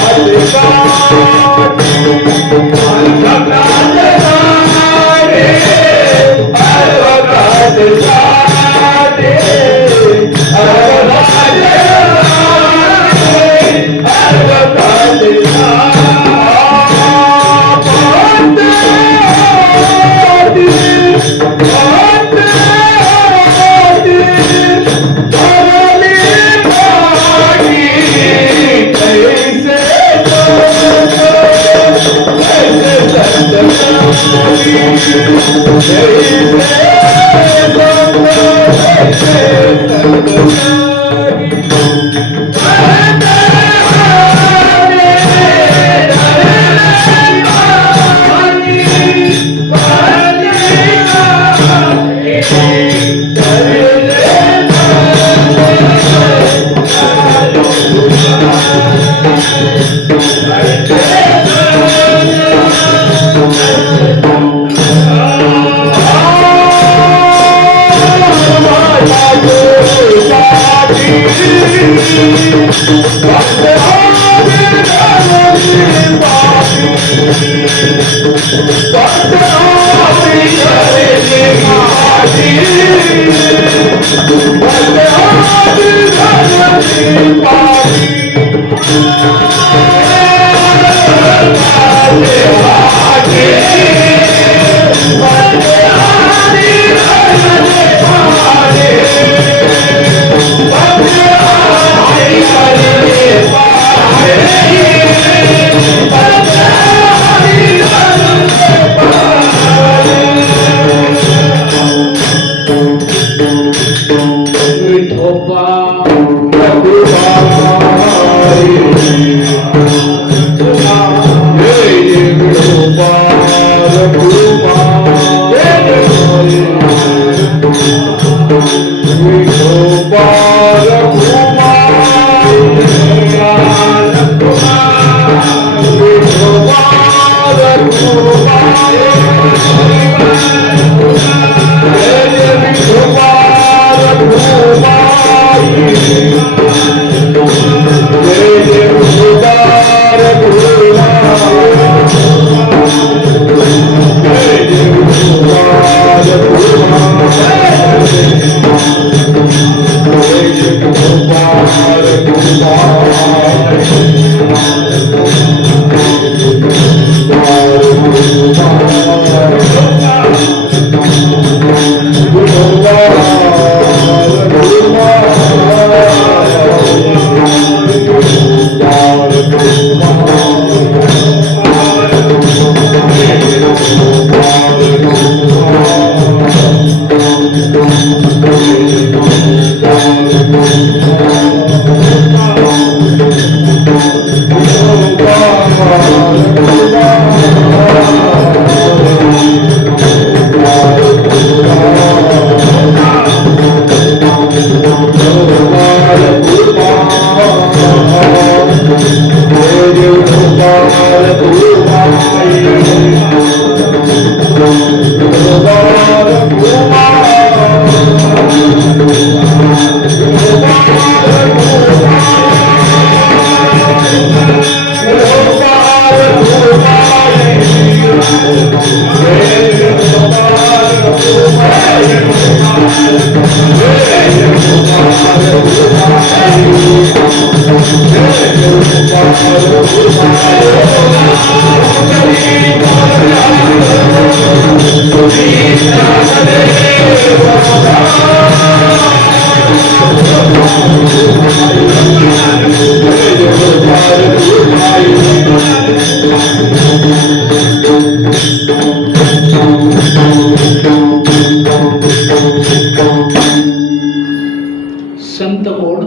संत कोण,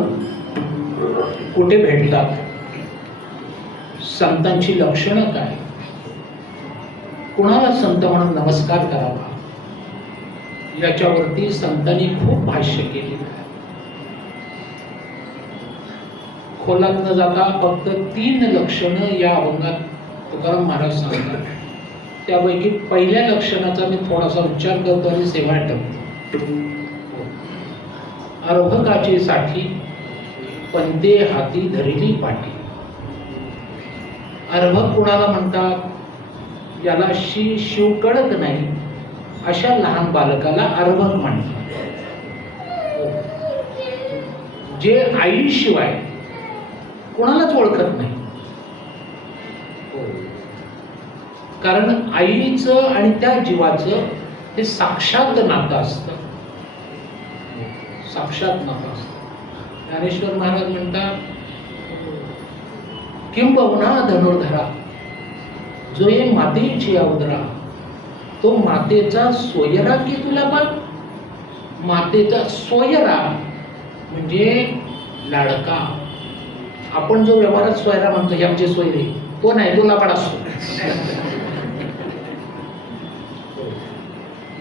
कुठे भेटतात, संतांची लक्षणं काय, कुणाला संत म्हणून नमस्कार करावा, याच्यावरती संतांनी खूप भाष्य केलेलं आहे. खोलात न जाता फक्त 3 लक्षणं या अभंगात तुकाराम महाराज सांगतात. त्यापैकी पहिल्या लक्षणाचा मी थोडासा उच्चार करतो आणि सेवा आठवतो. अर्भकाचे साठी पंते हाती धरिली पाठी. अर्भक कुणाला म्हणतात? ज्याला शिव कळत नाही अशा लहान बालकाला अर्भक म्हणतात. जे आईशिवाय कोणालाच ओळखत नाही. कारण आईचं आणि त्या जीवाचं हे साक्षात नातं असतं. साक्षात नातं असतं. ज्ञानेश्वर महाराज म्हणतात, किंबहुना धनुर्धरा जो ये मातेची अवदरा, तो मातेचा सोयरा की तुला बा. मातेचा सोयरा म्हणजे लाडका. आपण जो व्यवहारात सोयरा म्हणतो, हे आमचे सोयरे, तो नाही, तो लाबाड असतो.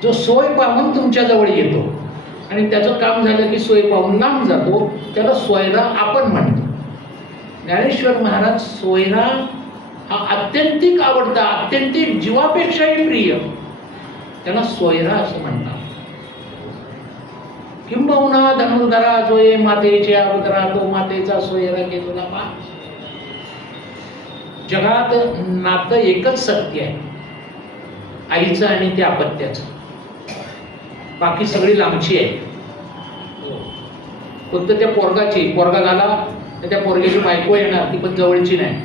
जो सोय पाहून तुमच्या जवळ येतो आणि त्याचं काम झालं की सोय पाहून लांब जातो, त्याला सोयरा आपण म्हणतो. ज्ञानेश्वर महाराज सोयरा हा अत्यंतिक आवडता, अत्यंतिक जीवापेक्षाही प्रिय, त्याला सोयरा असं म्हणतात. किंबहुना धनुर्धरा जो ये मातेचे अवदरा, तो मातेचा सोयरा की तुला पा. जगात नातं एकच सत्य आहे, आईचं आणि त्या अपत्याचं. बाकी सगळी लांबची आहे. फक्त त्या पोरगा झाला तर त्या पोरग्याची बायको येणार, ती पण जवळची नाही,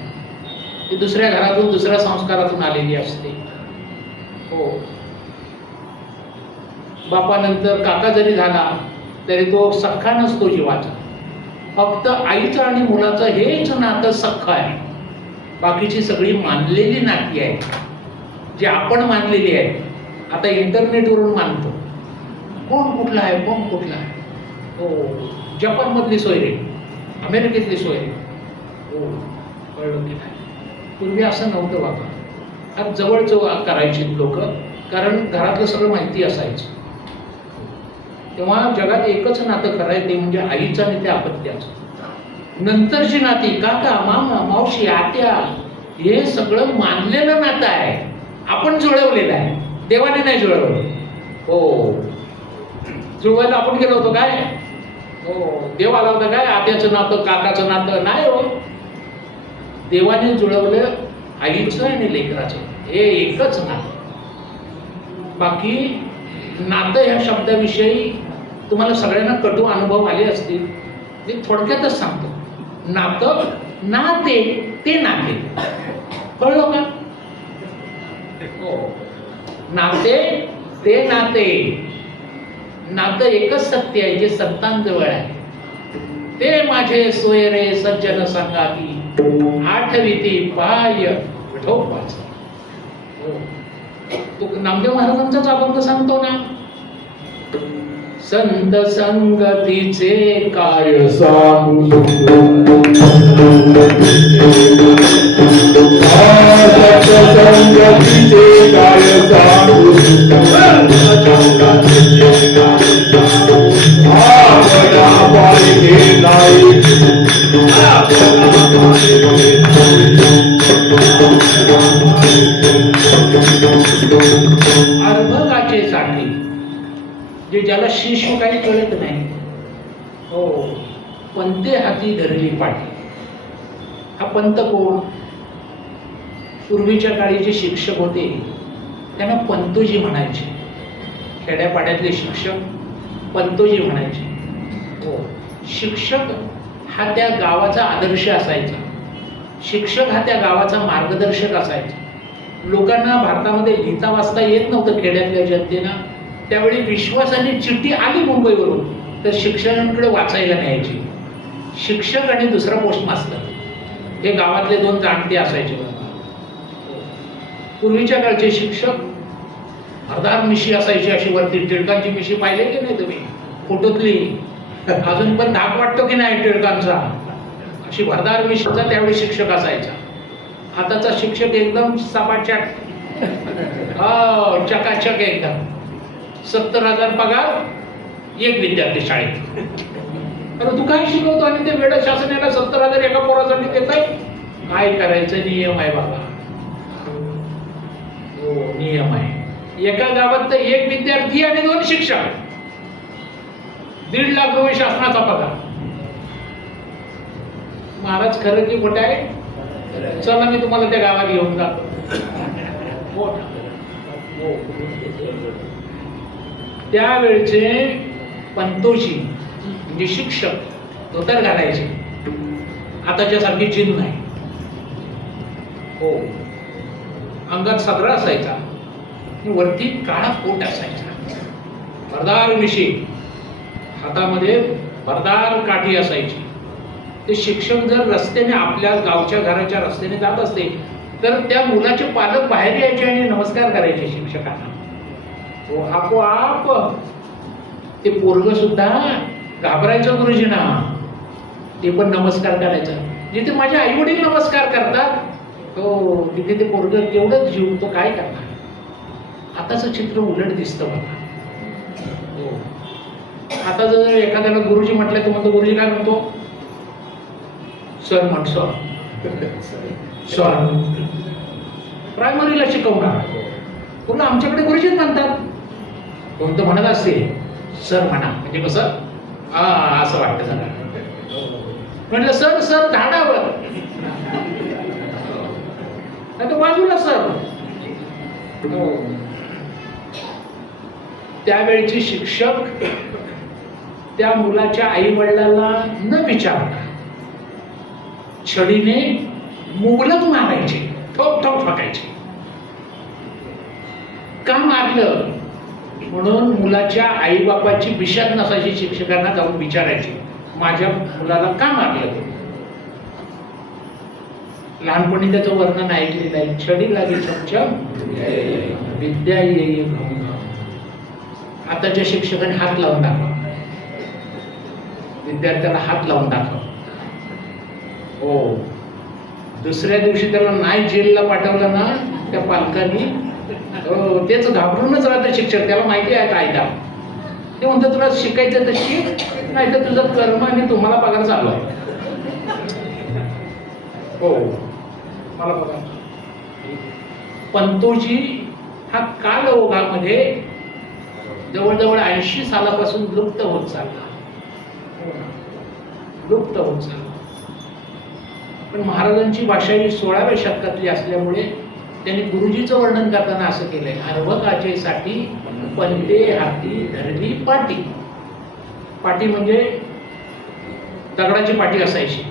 ती दुसऱ्या घरातून दुसऱ्या संस्कारातून आलेली असते. हो, बापानंतर काका जरी झाला तरी तो सख्खा नसतो जीवाचा. फक्त आईचं आणि मुलाचं हेच नातं सख्खं आहे. बाकीची सगळी मानलेली नाती आहेत, जी आपण मानलेली आहेत. आता इंटरनेटवरून मानतो, कोण कुठला आहे, कोण कुठला आहे. हो, जपानमधली सोयरे, अमेरिकेतली सोयरे. हो, कळलं की नाही. पूर्वी असं नव्हतं बाबा. हा जवळचं करायची लोक, कारण घरातलं सगळं माहिती असायचं. तेव्हा जगात एकच नातं करायचं, ते म्हणजे आईचं आणि त्या अपत्याचं. नंतरची नाती, काका, मामा, मावशी, आत्या, हे सगळं मानलेलं नातं आहे. आपण जुळवलेलं आहे, देवाने नाही जुळवलं. हो, जुळवायला आपण गेलो होतो काय? हो, देव आला होता काय? आत्याचं नातं, काकाचं नातं नाही. हो, देवाने जुळवलं आईचं आणि लेकराचं, हे एकच नातं. बाकी नातं ह्या शब्दाविषयी तुम्हाला सगळ्यांना कटू अनुभव आले असतील. मी थोडक्यातच सांगतो. नातं, नाते, ते नाते. कळलं का? हो, नाते ते नाते. नातं एकच सत्य आहे, जे संतांजवळ आहे. ते माझे सोयरे सज्जन संगाती, आठविती पाय विठोबाचा. हो, तो नामदेव महाराजांचाच अभंग सांगतो ना. संत संगतीचे काय सांगू, संगतीचे काय सांगू, आपला पाहिजे नाही. अर्भकाचे साठी, जे ज्याला शिशु काही कळत नाही. हो, पंते हाती धरली पाठी. हा पंत कोण? पूर्वीच्या काळी जे शिक्षक होते त्यांना पंतोजी म्हणायचे. खेड्यापाड्यातले शिक्षक पंतोजी म्हणायचे. हो, शिक्षक हा त्या गावाचा आदर्श असायचा. शिक्षक हा त्या गावाचा मार्गदर्शक असायचा. लोकांना भारतामध्ये लिहिता वाचता येत नव्हतं खेड्यातल्या जनतेना. त्यावेळी विश्वासाने चिठ्ठी आली मुंबईवरून तर शिक्षकांकडे वाचायला न्यायची. शिक्षक आणि दुसरा पोस्ट मास्तर हे गावातले दोन जाणते असायचे. पूर्वीच्या काळचे शिक्षक भरदार मिशी असायची, अशी वरती टिळकांची मिशी पाहिले की नाही तुम्ही फोटोतली? अजून पण धाक वाटतो की नाही टिळकांचा? अशी भरदार मिशीचा त्यावेळी शिक्षक असायचा. आताचा शिक्षक एकदम सपाटचाट, चकाचक एकदम. 70,000 पगार, एक विद्यार्थी शाळेत. अरे तू काय शिकवतो आणि ते वेळ शासनाला 70,000 एका पोरासाठी देत आहे? काय करायचं? नियम आहे बाबा, हो नियम आहे. एका गावात तर एक विद्यार्थी आणि 2 शिक्षक, 1.5 लाख रुपये शासनाचा पगार. महाराज खरं की खोटं आहे? चला मी तुम्हाला त्या गावात घेऊन जातो. त्यावेळचे पंतोजी म्हणजे शिक्षक धोतर घालायचे, आताच्या सारखी जीन नाही. हो, अंगात सदरा असायचा, वरती काळा कोट असायचा, भरदार मिशी, हातामध्ये भरदार काठी असायची. ते शिक्षक जर रस्त्याने आपल्या गावच्या घराच्या रस्त्याने जात असते तर त्या मुलाचे पालक बाहेर यायचे आणि नमस्कार करायचे शिक्षकांना. हो, आपोआप ते पोरग सुद्धा घाबरायचं गुरुजींना, ते पण नमस्कार करायचं. जिथे माझे आई वडील नमस्कार करतात हो तिथे ते पोरग केवढंच जीव, तो काय करणार? आताचं चित्र उलट दिसतं बघा. हो, आता जर एखाद्याला गुरुजी म्हटलं तर म्हणतो, गुरुजी काय म्हणतो? सर म्हणतो. सर प्रायमरीला शिकवणार, पूर्ण आमच्याकडे गुरुजीच म्हणतात. कोणतं म्हणत असते सर म्हणा, म्हणजे कसं असं वाटतं जरा. म्हटलं सर सर झाडावर, नाही तर बाजूला सर. त्यावेळचे शिक्षक त्या मुलाच्या आई वडिलांना न विचारता छडीने मुबलक मारायचे, ठोक ठोक ठोकायचे. का मारलं म्हणून मुलाच्या आई बापाची बिशात नसायची. शिक्षकांना जाऊन विचारायची, माझ्या मुलाला का मारलं? लहानपणी त्याचं वर्णन ऐकलेलं आहे, छडी लागे चमचम विद्या येई घाऊन. आताच्या शिक्षकांनी हात लावून दाखवा, विद्यार्थ्याला हात लावून दाखवा. हो, दुसऱ्या दिवशी त्याला नाही जेलला पाठवलं ना त्या पालकांनी, तेच घाबरूनच राहतं शिक्षक. त्याला माहिती आहे कायदा. ते म्हणतात तुला शिकायचं तर शिक, नाही तर तुझं कर्म आणि तुम्हाला पगार चालू आहे. हो, मला बघा, पंतोजी हा काल ओघामध्ये जवळजवळ 80 सालापासून लुप्त होत चालला, लुप्त होत चालला. पण महाराजांची भाषा ही 16व्या शतकातली असल्यामुळे त्यांनी गुरुजीचं वर्णन करताना असं केलंय, अर्भकाचेसाठी पंते हाती धरली पाटी. पाटी म्हणजे दगडाची पाटी असायची,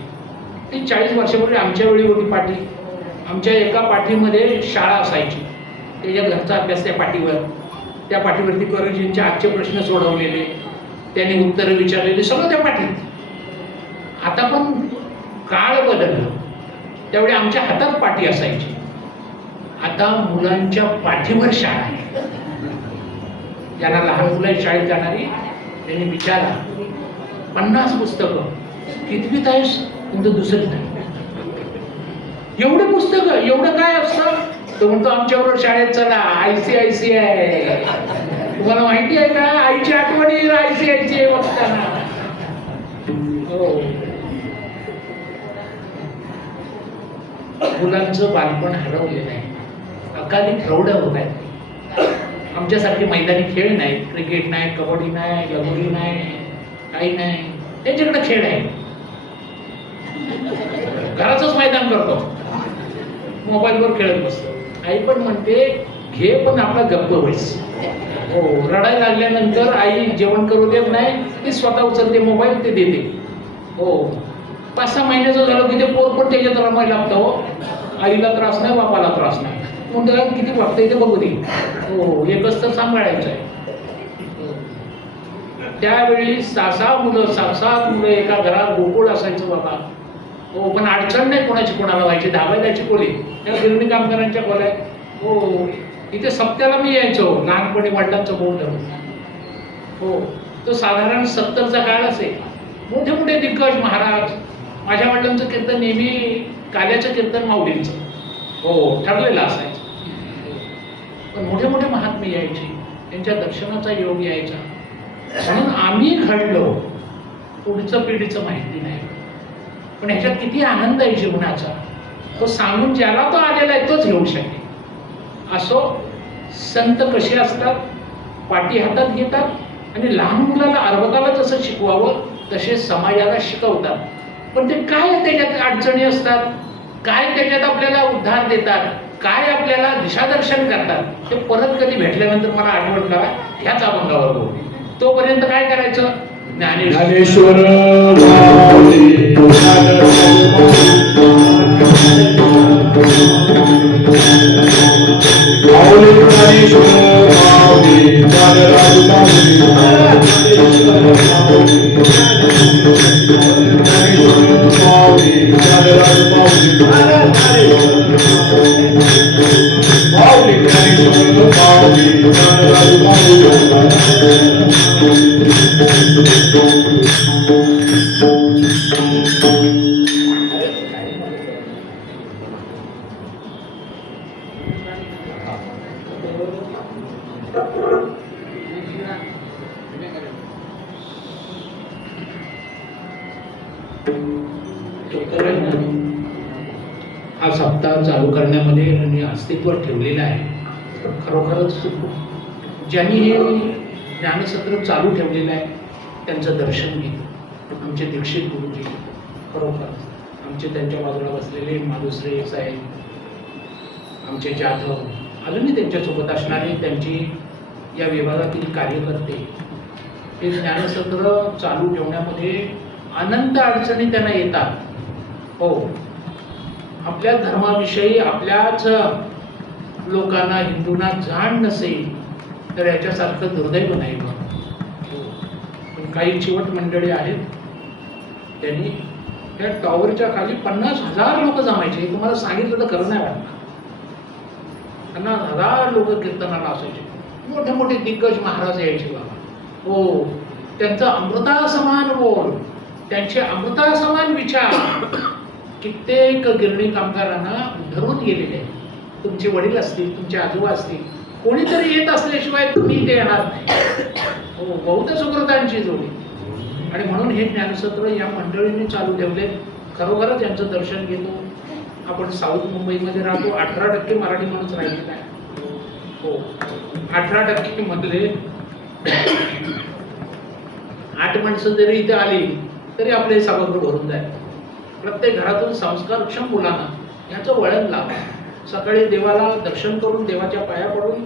ती 40 वर्षापूर्वी आमच्या वेळी होती पाटी. आमच्या एका पाठीमध्ये शाळा असायची, त्याच्या घरचा अभ्यास त्या पाठीवर, त्या पाठीवरती गुरुजींचे आजचे प्रश्न सोडवलेले, त्यांनी उत्तरं विचारलेले, सगळं त्या पाठीत. आता पण काळ बदलला, त्यावेळी आमच्या हातात पाटी असायची, आता मुलांच्या पाठीवर शाळा आहे. ज्यांना लहान मुलं शाळेत जाणारी त्यांनी विचारा, 50 पुस्तकं, कितवीत आहेस? तुमचं दुसरीत आहे. एवढे पुस्तकं, एवढं काय असतं? तो म्हणतो आमच्याबरोबर शाळेत चला, ICICI. तुम्हाला माहिती आहे का? आईची आठवण येईल ICICI बघताना. हो, मुलांचं बालपण हरवलेलं आहे, अकाली प्रौढ होत आहेत. आमच्यासारखे मैदानी खेळ नाहीत, क्रिकेट नाही, कबड्डी नाही, लगोरी नाही, काही नाही. त्यांच्याकडे खेळ आहे, घराचंच मैदान करतो, मोबाईलवर खेळत बसतो. आई पण म्हणते घे, पण आपला गप्प व्हायच. हो, रडायला लागल्यानंतर आई जेवण करू देत नाही, ती स्वतः उचलते मोबाईल, ते देते. हो, 5-6 महिन्याचं झालं की ते पोर पण त्याच्यात रमायला लागतं हो. आईला त्रास नाही, बापाला त्रास नाही. मग त्याला किती वाटतं ते बघू दे. हो, एकच तर सांभाळायचं आहे. त्यावेळी 6-6 मुलं 7-7 मुलं एका घरात गोकुळ असायचं बाबा. हो, पण अडचण नाही कोणाची कोणाला व्हायची. धाबायची खोली त्या गिरणी कामगारांच्या खोल्या. हो, इथे सप्त्याला मी यायचो लहानपणी वडिलांचं बोल धरून. हो, तो साधारण 70चा काळ असेल. मोठे मोठे दिग्गज महाराज. माझ्या वडिलांचं कीर्तन नेहमी काल्याचं कीर्तन माऊलींचं. हो, ठरलेलं असायचं. पण मोठे मोठे महात्मे यायचे, त्यांच्या दर्शनाचा योग यायचा. म्हणून आम्ही घडलो, पुढचं पिढीचं माहिती नाही. पण ह्याच्यात किती आनंद आहे जीवनाचा, तो सांगून ज्याला तो आलेला आहे तोच घेऊ शकेल. असो, संत कसे असतात, पाठी हातात घेतात आणि लहान मुलाला अर्भकाला जसं शिकवावं तसे समाजाला शिकवतात. पण ते काय त्याच्यात अडचणी असतात, काय त्याच्यात आपल्याला उद्धार देतात, काय आपल्याला दिशादर्शन करतात, ते परत कधी भेटल्यानंतर मला आठवण करा, ह्याच अभंगावर बोलू. तोपर्यंत काय करायचं, ज्ञानेश्वर माऊली ज्ञानेश्वर माऊली ज्ञानराज माऊली ज्ञानराज माऊली माऊली ज्ञानेश्वर माऊली ज्ञानराज माऊली. हा सप्ताह चालू करण्यामध्ये आणि अस्तित्वात ठेवलेला आहे. खरोखरच ज्यांनी हे ज्ञानसत्र चालू ठेवलेलं आहे त्यांचं दर्शन घेतलं आमचे दीक्षित गुरुजी. खरोखर आमचे त्यांच्या बाजूला बसलेले माधुश्री साहेब, आमचे जाधव, अजूनही त्यांच्यासोबत असणारे त्यांची या विभागातील कार्यकर्ते, हे ज्ञानसत्र चालू ठेवण्यामध्ये अनंत अडचणी त्यांना येतात. हो, आपल्या धर्माविषयी आपल्याच लोकांना, हिंदूंना जाण नसेल तर याच्यासारखं दुर्दैव नाही. पण काही चिवट मंडळी आहेत, त्यांनी त्या टॉवरच्या खाली 50,000 लोक जमायचे. हे तुम्हाला सांगितलं तर खरं नाही वाटणार. 50,000 लोक कीर्तनाला असायचे. मोठे मोठे दिग्गज महाराज यायचे बाबा. हो, त्यांचा अमृतासमान बोल, त्यांचे अमृतासमान विचार कित्येक गिरणी कामगारांना धरून गेलेले. तुमचे वडील असतील, तुमचे आजोबा असतील, कोणीतरी येत असल्याशिवाय तुम्ही इथे येणार नाही. हो, बौद्ध सुकृतांची जोडी. आणि म्हणून हे ज्ञानसत्र या मंडळींनी चालू ठेवले. खरोखरच यांचं दर्शन घेतो. आपण साऊथ मुंबईमध्ये राहतो, 18% मराठी माणूस राहिलेला आहे. हो, 18% मधले 8 माणसं जरी इथे आली तरी आपले सभागृह भरून जाईल. प्रत्येक घरातून संस्कारक्षम मुलांना याचं वळण लावा. सकाळी देवाला दर्शन करून, देवाच्या पाया पडून.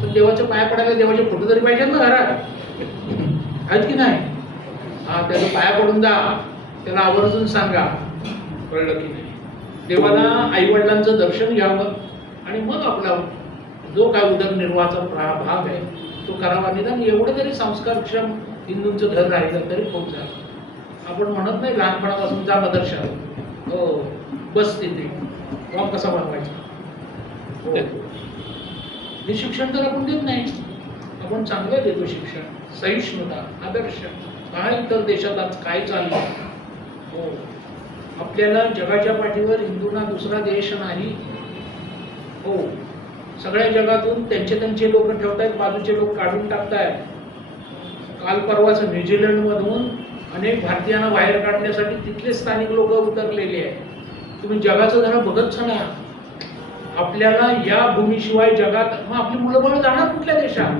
पण देवाच्या पाया पडायला देवाचे फोटो तरी पाहिजेत ना घरात, आहेत की नाही? हा, त्याला पाया पडून जा, त्याला आवर्जून सांगा, कळलं की नाही? देवाला आईवडिलांचं दर्शन घ्यावं आणि मग आपला जो काय उदरनिर्वाहाचा भाग आहे तो करावा. निदान एवढं तरी संस्कारक्षम हिंदूंचं घर राहिलं तरी खूप झालं. आपण म्हणत नाही लहानपणापासून जा मदरशाला, हो बस तिथे, मग कसा बनवायचा. हो, हे शिक्षण तर आपण देत नाही. आपण चांगलं देतो शिक्षण, सहिष्णुता, आदर्श. काय इतर देशात आज काय चाललं. हो, आपल्याला जगाच्या पाठीवर हिंदूंना दुसरा देश नाही. हो, सगळ्या जगातून त्यांचे लोक ठेवतायत, बाजूचे लोक काढून टाकतायत. काल परवाच न्यूझीलंडमधून अनेक भारतीयांना बाहेर काढण्यासाठी तिथले स्थानिक लोक उतरलेले आहेत. तुम्ही जगाचं जरा बघत ना. आपल्याला या भूमीशिवाय जगात मग आपली मुलं बाळ जाणार कुठल्या देशात?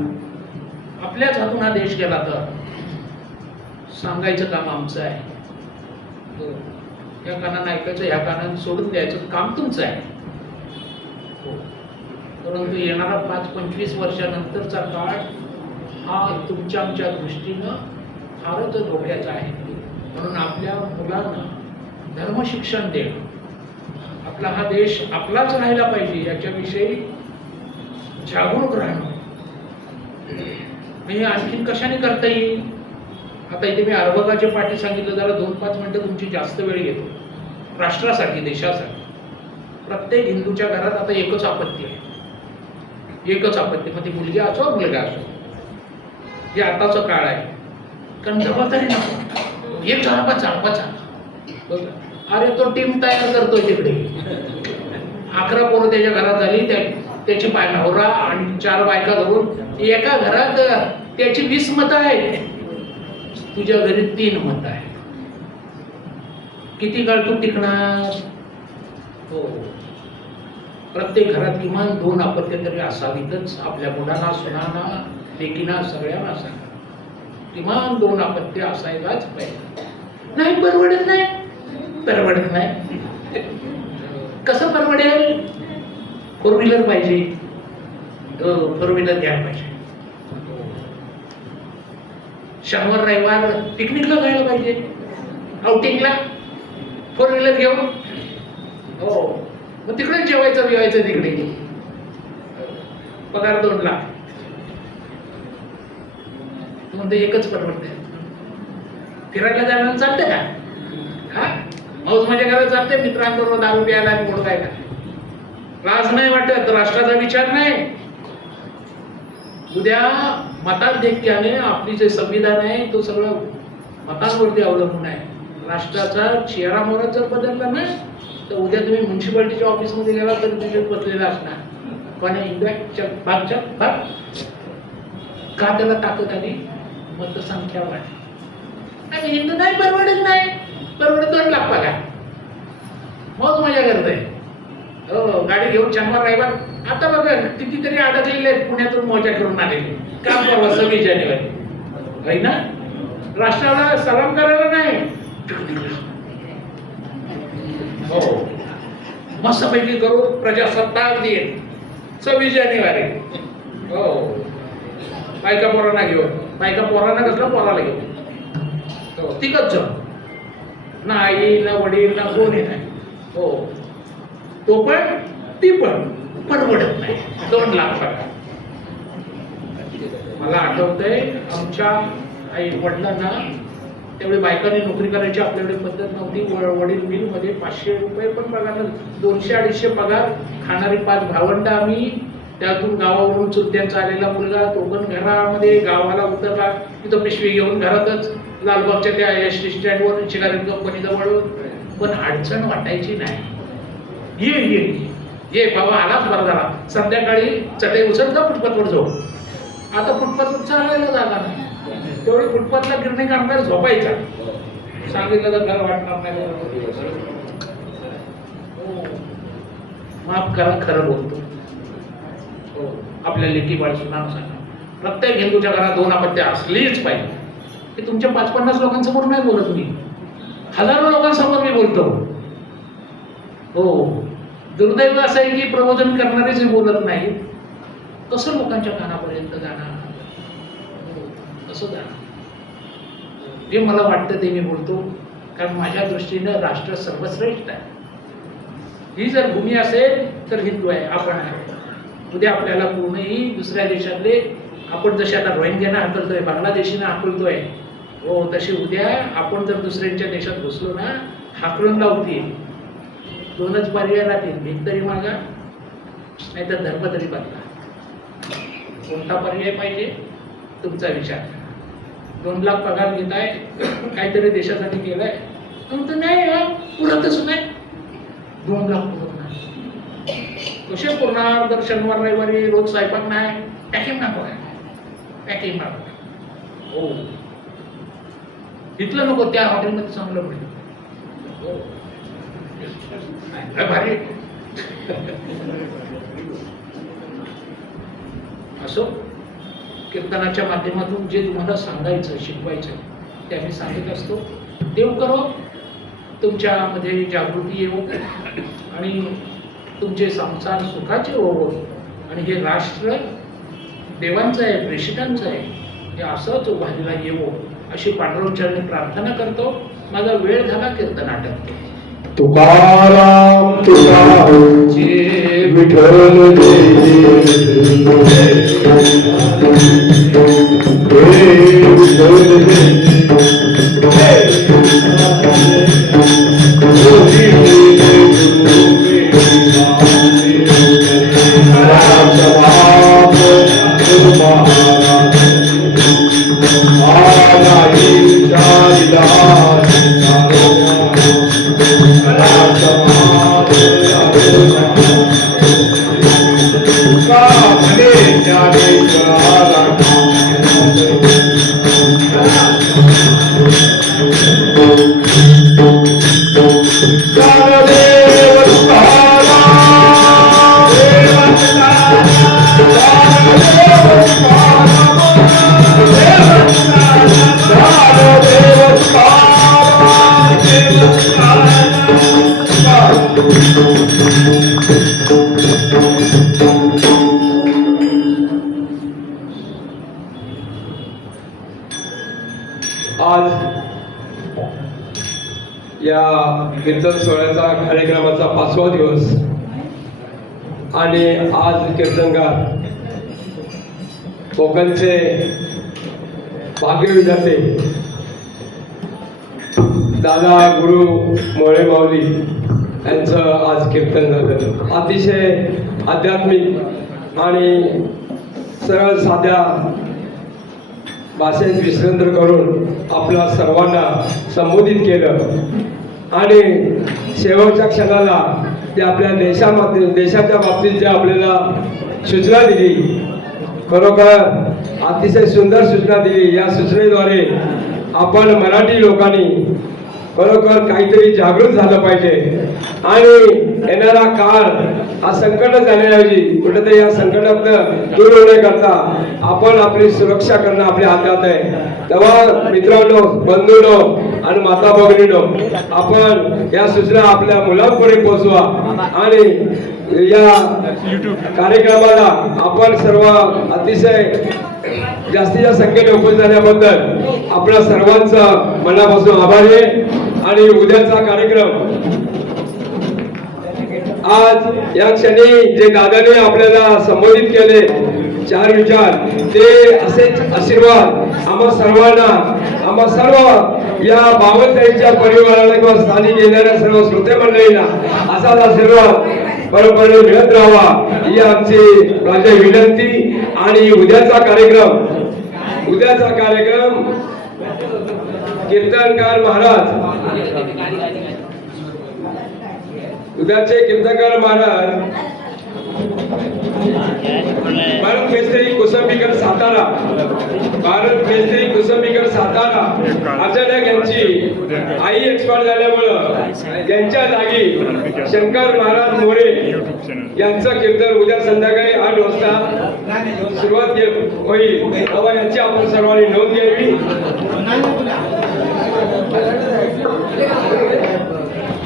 आपल्याच हातून हा देश गेला तर सांगायचं काम आमचं आहे. हो, या कानानं ऐकायचं, ह्या कानानं सोडून द्यायचं काम तुमचं आहे. हो, परंतु येणारा 5-25 वर्षानंतरचा काळ हा तुमच्या आमच्या दृष्टीनं फारच धोक्याचा आहे. म्हणून आपल्या मुलांना धर्मशिक्षण देणं, आपला हा देश आपलाच राहायला पाहिजे याच्याविषयी जागरूक राहणं. हे आणखीन कशाने करता येईल? आता इथे मी अर्भकाच्या पाठी सांगितलं, जरा 2-5 मिनिटं तुमची जास्त वेळ घेतो. राष्ट्रासाठी, देशासाठी. प्रत्येक हिंदूच्या घरात आता एकच आपत्ती आहे, एकच आपत्ती. मग ती मुलगी असो मुलगा असो, हे आताचा काळ आहे. कारण जबाबदारी नको, एक झाला चालवाचा. अरे तो टीम तयार करतोय तिकडे, 11 पोरं त्याच्या घरात झाली, त्याची नवरा आणि 4 बायका धरून एका घरात त्याची 20 मतं आहेत, तुझ्या घरी 3 मतं आहेत. किती काळ तू टिकणार? हो, प्रत्येक घरात किमान 2 अपत्य तरी असावीतच. आपल्या मुलांना, सुनांना, लेकींना, सगळ्यांना सांगा, किमान 2 अपत्य असायलाच पाहिजे. नाही परवडत नाही, परवडत नाही. कसं परवडेल? 4 व्हीलर पाहिजे, 4 व्हीलर घ्यायला पाहिजे. शनिवार रविवार पिकनिकला जायला पाहिजे, आउटिंगला 4 व्हीलर घेऊन. हो, मग तिकडे जेवायचं बिवायचं तिकडे. पगार 2 लाख, म्हणते एकच परवडते. फिरायला जायला चालते का? हा, मौज मजा करायला चालते मित्रांबरोबर, दारू प्यायला आणि मोडवायला. लाज नाही वाटत? राष्ट्राचा विचार नाही? उद्या मताधिक्याने आपली जे संविधान आहे तो सगळं मतांवरती अवलंबून आहे. राष्ट्राचा चेहरा मोहरा जर बदलला ना, तर उद्या तुम्ही म्युन्सिपाल्टीच्या ऑफिसमध्ये गेला तरी तिथे बसलेला असणार. पण इंडियाच्या भागच्या भाग का त्याला ताकद आली? मतसंख्या वाढली. आणि हिंदू नाही परवडत, नाही परवडत. 2 लाख पगार, मौज मजा करत आहे. हो, गाडी घेऊन शनिवार रविवार. आता बघा कितीतरी अडकलेले आहेत पुण्यातून मजा करून आलेले. का परवा 26 जानेवारी आहे ना, राष्ट्राला सलाम करायला नाही. हो, मस्तपैकी करू प्रजासत्ताक दिन 26 जानेवारी. हो, बायका पोरांना घेऊन, बायका पोरांना कसला पोराला घेऊन. हो, तिघच जण, ना आई ना वडील ना कोणी नाही. हो, तो पण ती पण परवडत नाही. 2 लाख पगार. मला आठवतंय आमच्या आई वडिलांना तेवढे बायकांनी नोकरी करायची आपल्याकडे पद्धत नव्हती. वडील मिलमध्ये 500 रुपये पण पगार, 200-250 पगार. खाणारी 5 भावंड आम्ही. त्यातून गावावरून चुलत्यांचा आलेला मुलगा, तो पण घरामध्ये गावाला उतरला, तिथं पिशवी घेऊन घरातच लालबागच्या त्या एस टी स्टँडवर सिगारेट कंपनीजवळ. पण अडचण वाटायची नाही. ये ये ये बाबा, आलाच बरा झाला. संध्याकाळी चटई उचलता फुटपाथवर जाऊ. आता फुटपाथवर चालायला जागा नाही, तेवढी फुटपाथला गिरणी कामगार झोपायचा. सांगितलं तर घर वाटणार नाही. माफ करा, खरं बोलतो. हो, आपल्या लेकी बाळ सुनार सांगा, प्रत्येक हिंदूच्या घरात 2 अपत्य असलीच पाहिजे. हे तुमच्या 5-50 लोकांसमोर नाही बोलत मी, हजारो लोकांसमोर मी बोलतो. हो, दुर्दैव असं आहे की प्रबोधन करणारेच बोलत नाही. कसं लोकांच्या कानापर्यंत जाणार? कसं जाणार? जे मला वाटतं ते मी बोलतो, कारण माझ्या दृष्टीनं राष्ट्र सर्वश्रेष्ठ आहे. ही जर भूमी असेल तर हिंदू आहे, आपण आहे. उद्या आपल्याला कोणीही दुसऱ्या देशातले, आपण जसे आता रोहिंग्यांना हाकलतोय, बांगलादेशींना हाकलतोय, हो तशी उद्या आपण जर दुसऱ्यांच्या देशात घुसलो ना, हाकलून लावतील. 2च पर्याय राहतील, भीक तरी मागा नाही तर धर्म तरी बदला. कोणता पर्याय पाहिजे? तुमचा विचार. 2 लाख पगार घेताय, काहीतरी देशासाठी केलंय, तुमचं नाही पुरतच नाही. 2 लाख पुरत नाही. कसे पुरणार? जर शनिवार रविवारी रोज स्वयंपाक नाही, पॅकिंग नको आहे, पॅकिंग नको. हो, इथलं नको, त्या हॉटेलमध्ये चांगलं मिळेल. हो, भारी. असो, कीर्तनाच्या माध्यमातून जे तुम्हाला सांगायचं, शिकवायचं ते आम्ही सांगत असतो. देव करो तुमच्यामध्ये जागृती येवो आणि तुमचे संसार सुखाचे होवो आणि हे राष्ट्र देवांचं आहे, प्रेषितांचं आहे, हे असंच उभारीला येवो अशी पांडुरंग चरणी प्रार्थना करतो. माझा वेळ झाला, कीर्तन आटपतो. तुकाराम तुकाराम जे विठ्ठल आज या कीर्तन सोहळ्याचा कार्यक्रमाचा 5वा दिवस आणि आज कीर्तनकार कोकणचे भाग्य विधाते दादा गुरु मोळे माऊली यांचं आज कीर्तन झालं. अतिशय आध्यात्मिक आणि सरळ साध्या भाषेत विश्लेषण करून आपल्या सर्वांना संबोधित केलं आणि शेवटच्या क्षणाला ते आपल्या देशाच्या बाबतीत जे आपल्याला सूचना दिली, खरोखर अतिशय सुंदर सूचना दिली. या सूचनेद्वारे आपण मराठी लोकांनी खरोखर काहीतरी जागृत झालं पाहिजे आणि येणारा काळ हा संकट जाण्याऐवजी कुठेतरी या संकटातनं दूर होण्याकरता आपण आपली सुरक्षा करणं आपल्या हातात आहे. तेव्हा मित्रांनो, बंधूंनो आणि माता भगिनींनो, आपण या सूचना आपल्या मुलांपुढे पोहोचवा आणि या कार्यक्रमाला आपण सर्व अतिशय जास्तीच्या संख्येने उपस्थित झाल्याबद्दल आपल्या सर्वांचं मनापासून आभार आहे. आणि उद्याचा कार्यक्रम आज या क्षणी जे दादाने आपल्याला संबोधित केले 4 विचार, ते असेच आशीर्वाद आम्हा सर्वांना, आम्हा सर्व या बावनताईच्या परिवाराला किंवा स्थानिक येणाऱ्या सर्व श्रोते मंडळींना असाच आशीर्वाद बरोबर मिळत राहावा ही आमची माझी विनंती. आणि उद्याचा कार्यक्रम कीर्तनकार महाराज, उद्याचे कीर्तनकार महाराज भारत मेस्त्री कुसंबीकर सातारा, अचानक यांची आई एक्सपायर झाल्यामुळं त्यांच्या जागी शंकर महाराज मोरे यांचं कीर्तन उद्या संध्याकाळी 8 वाजता सुरुवात होईल. तेव्हा यांची आपण सर्वांनी नोंद घ्यावी.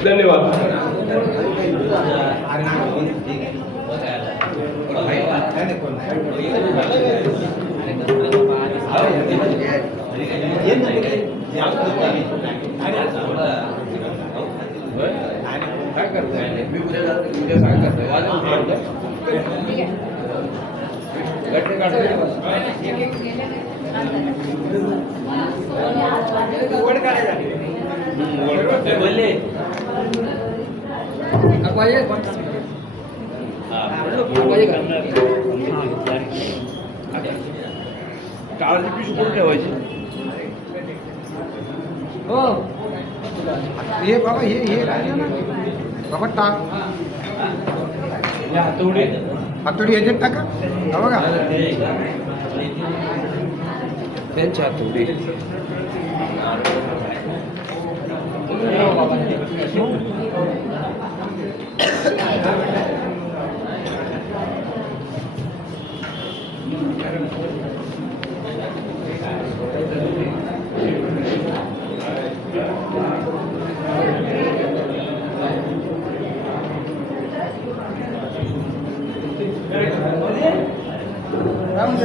धन्यवाद. टाळाची पिशवी कुठे ठेवायची? हो हे बाबा हे बाबा टाक हातोडी याच्यात टाका. हा बघा त्यांच्या हातोडी राम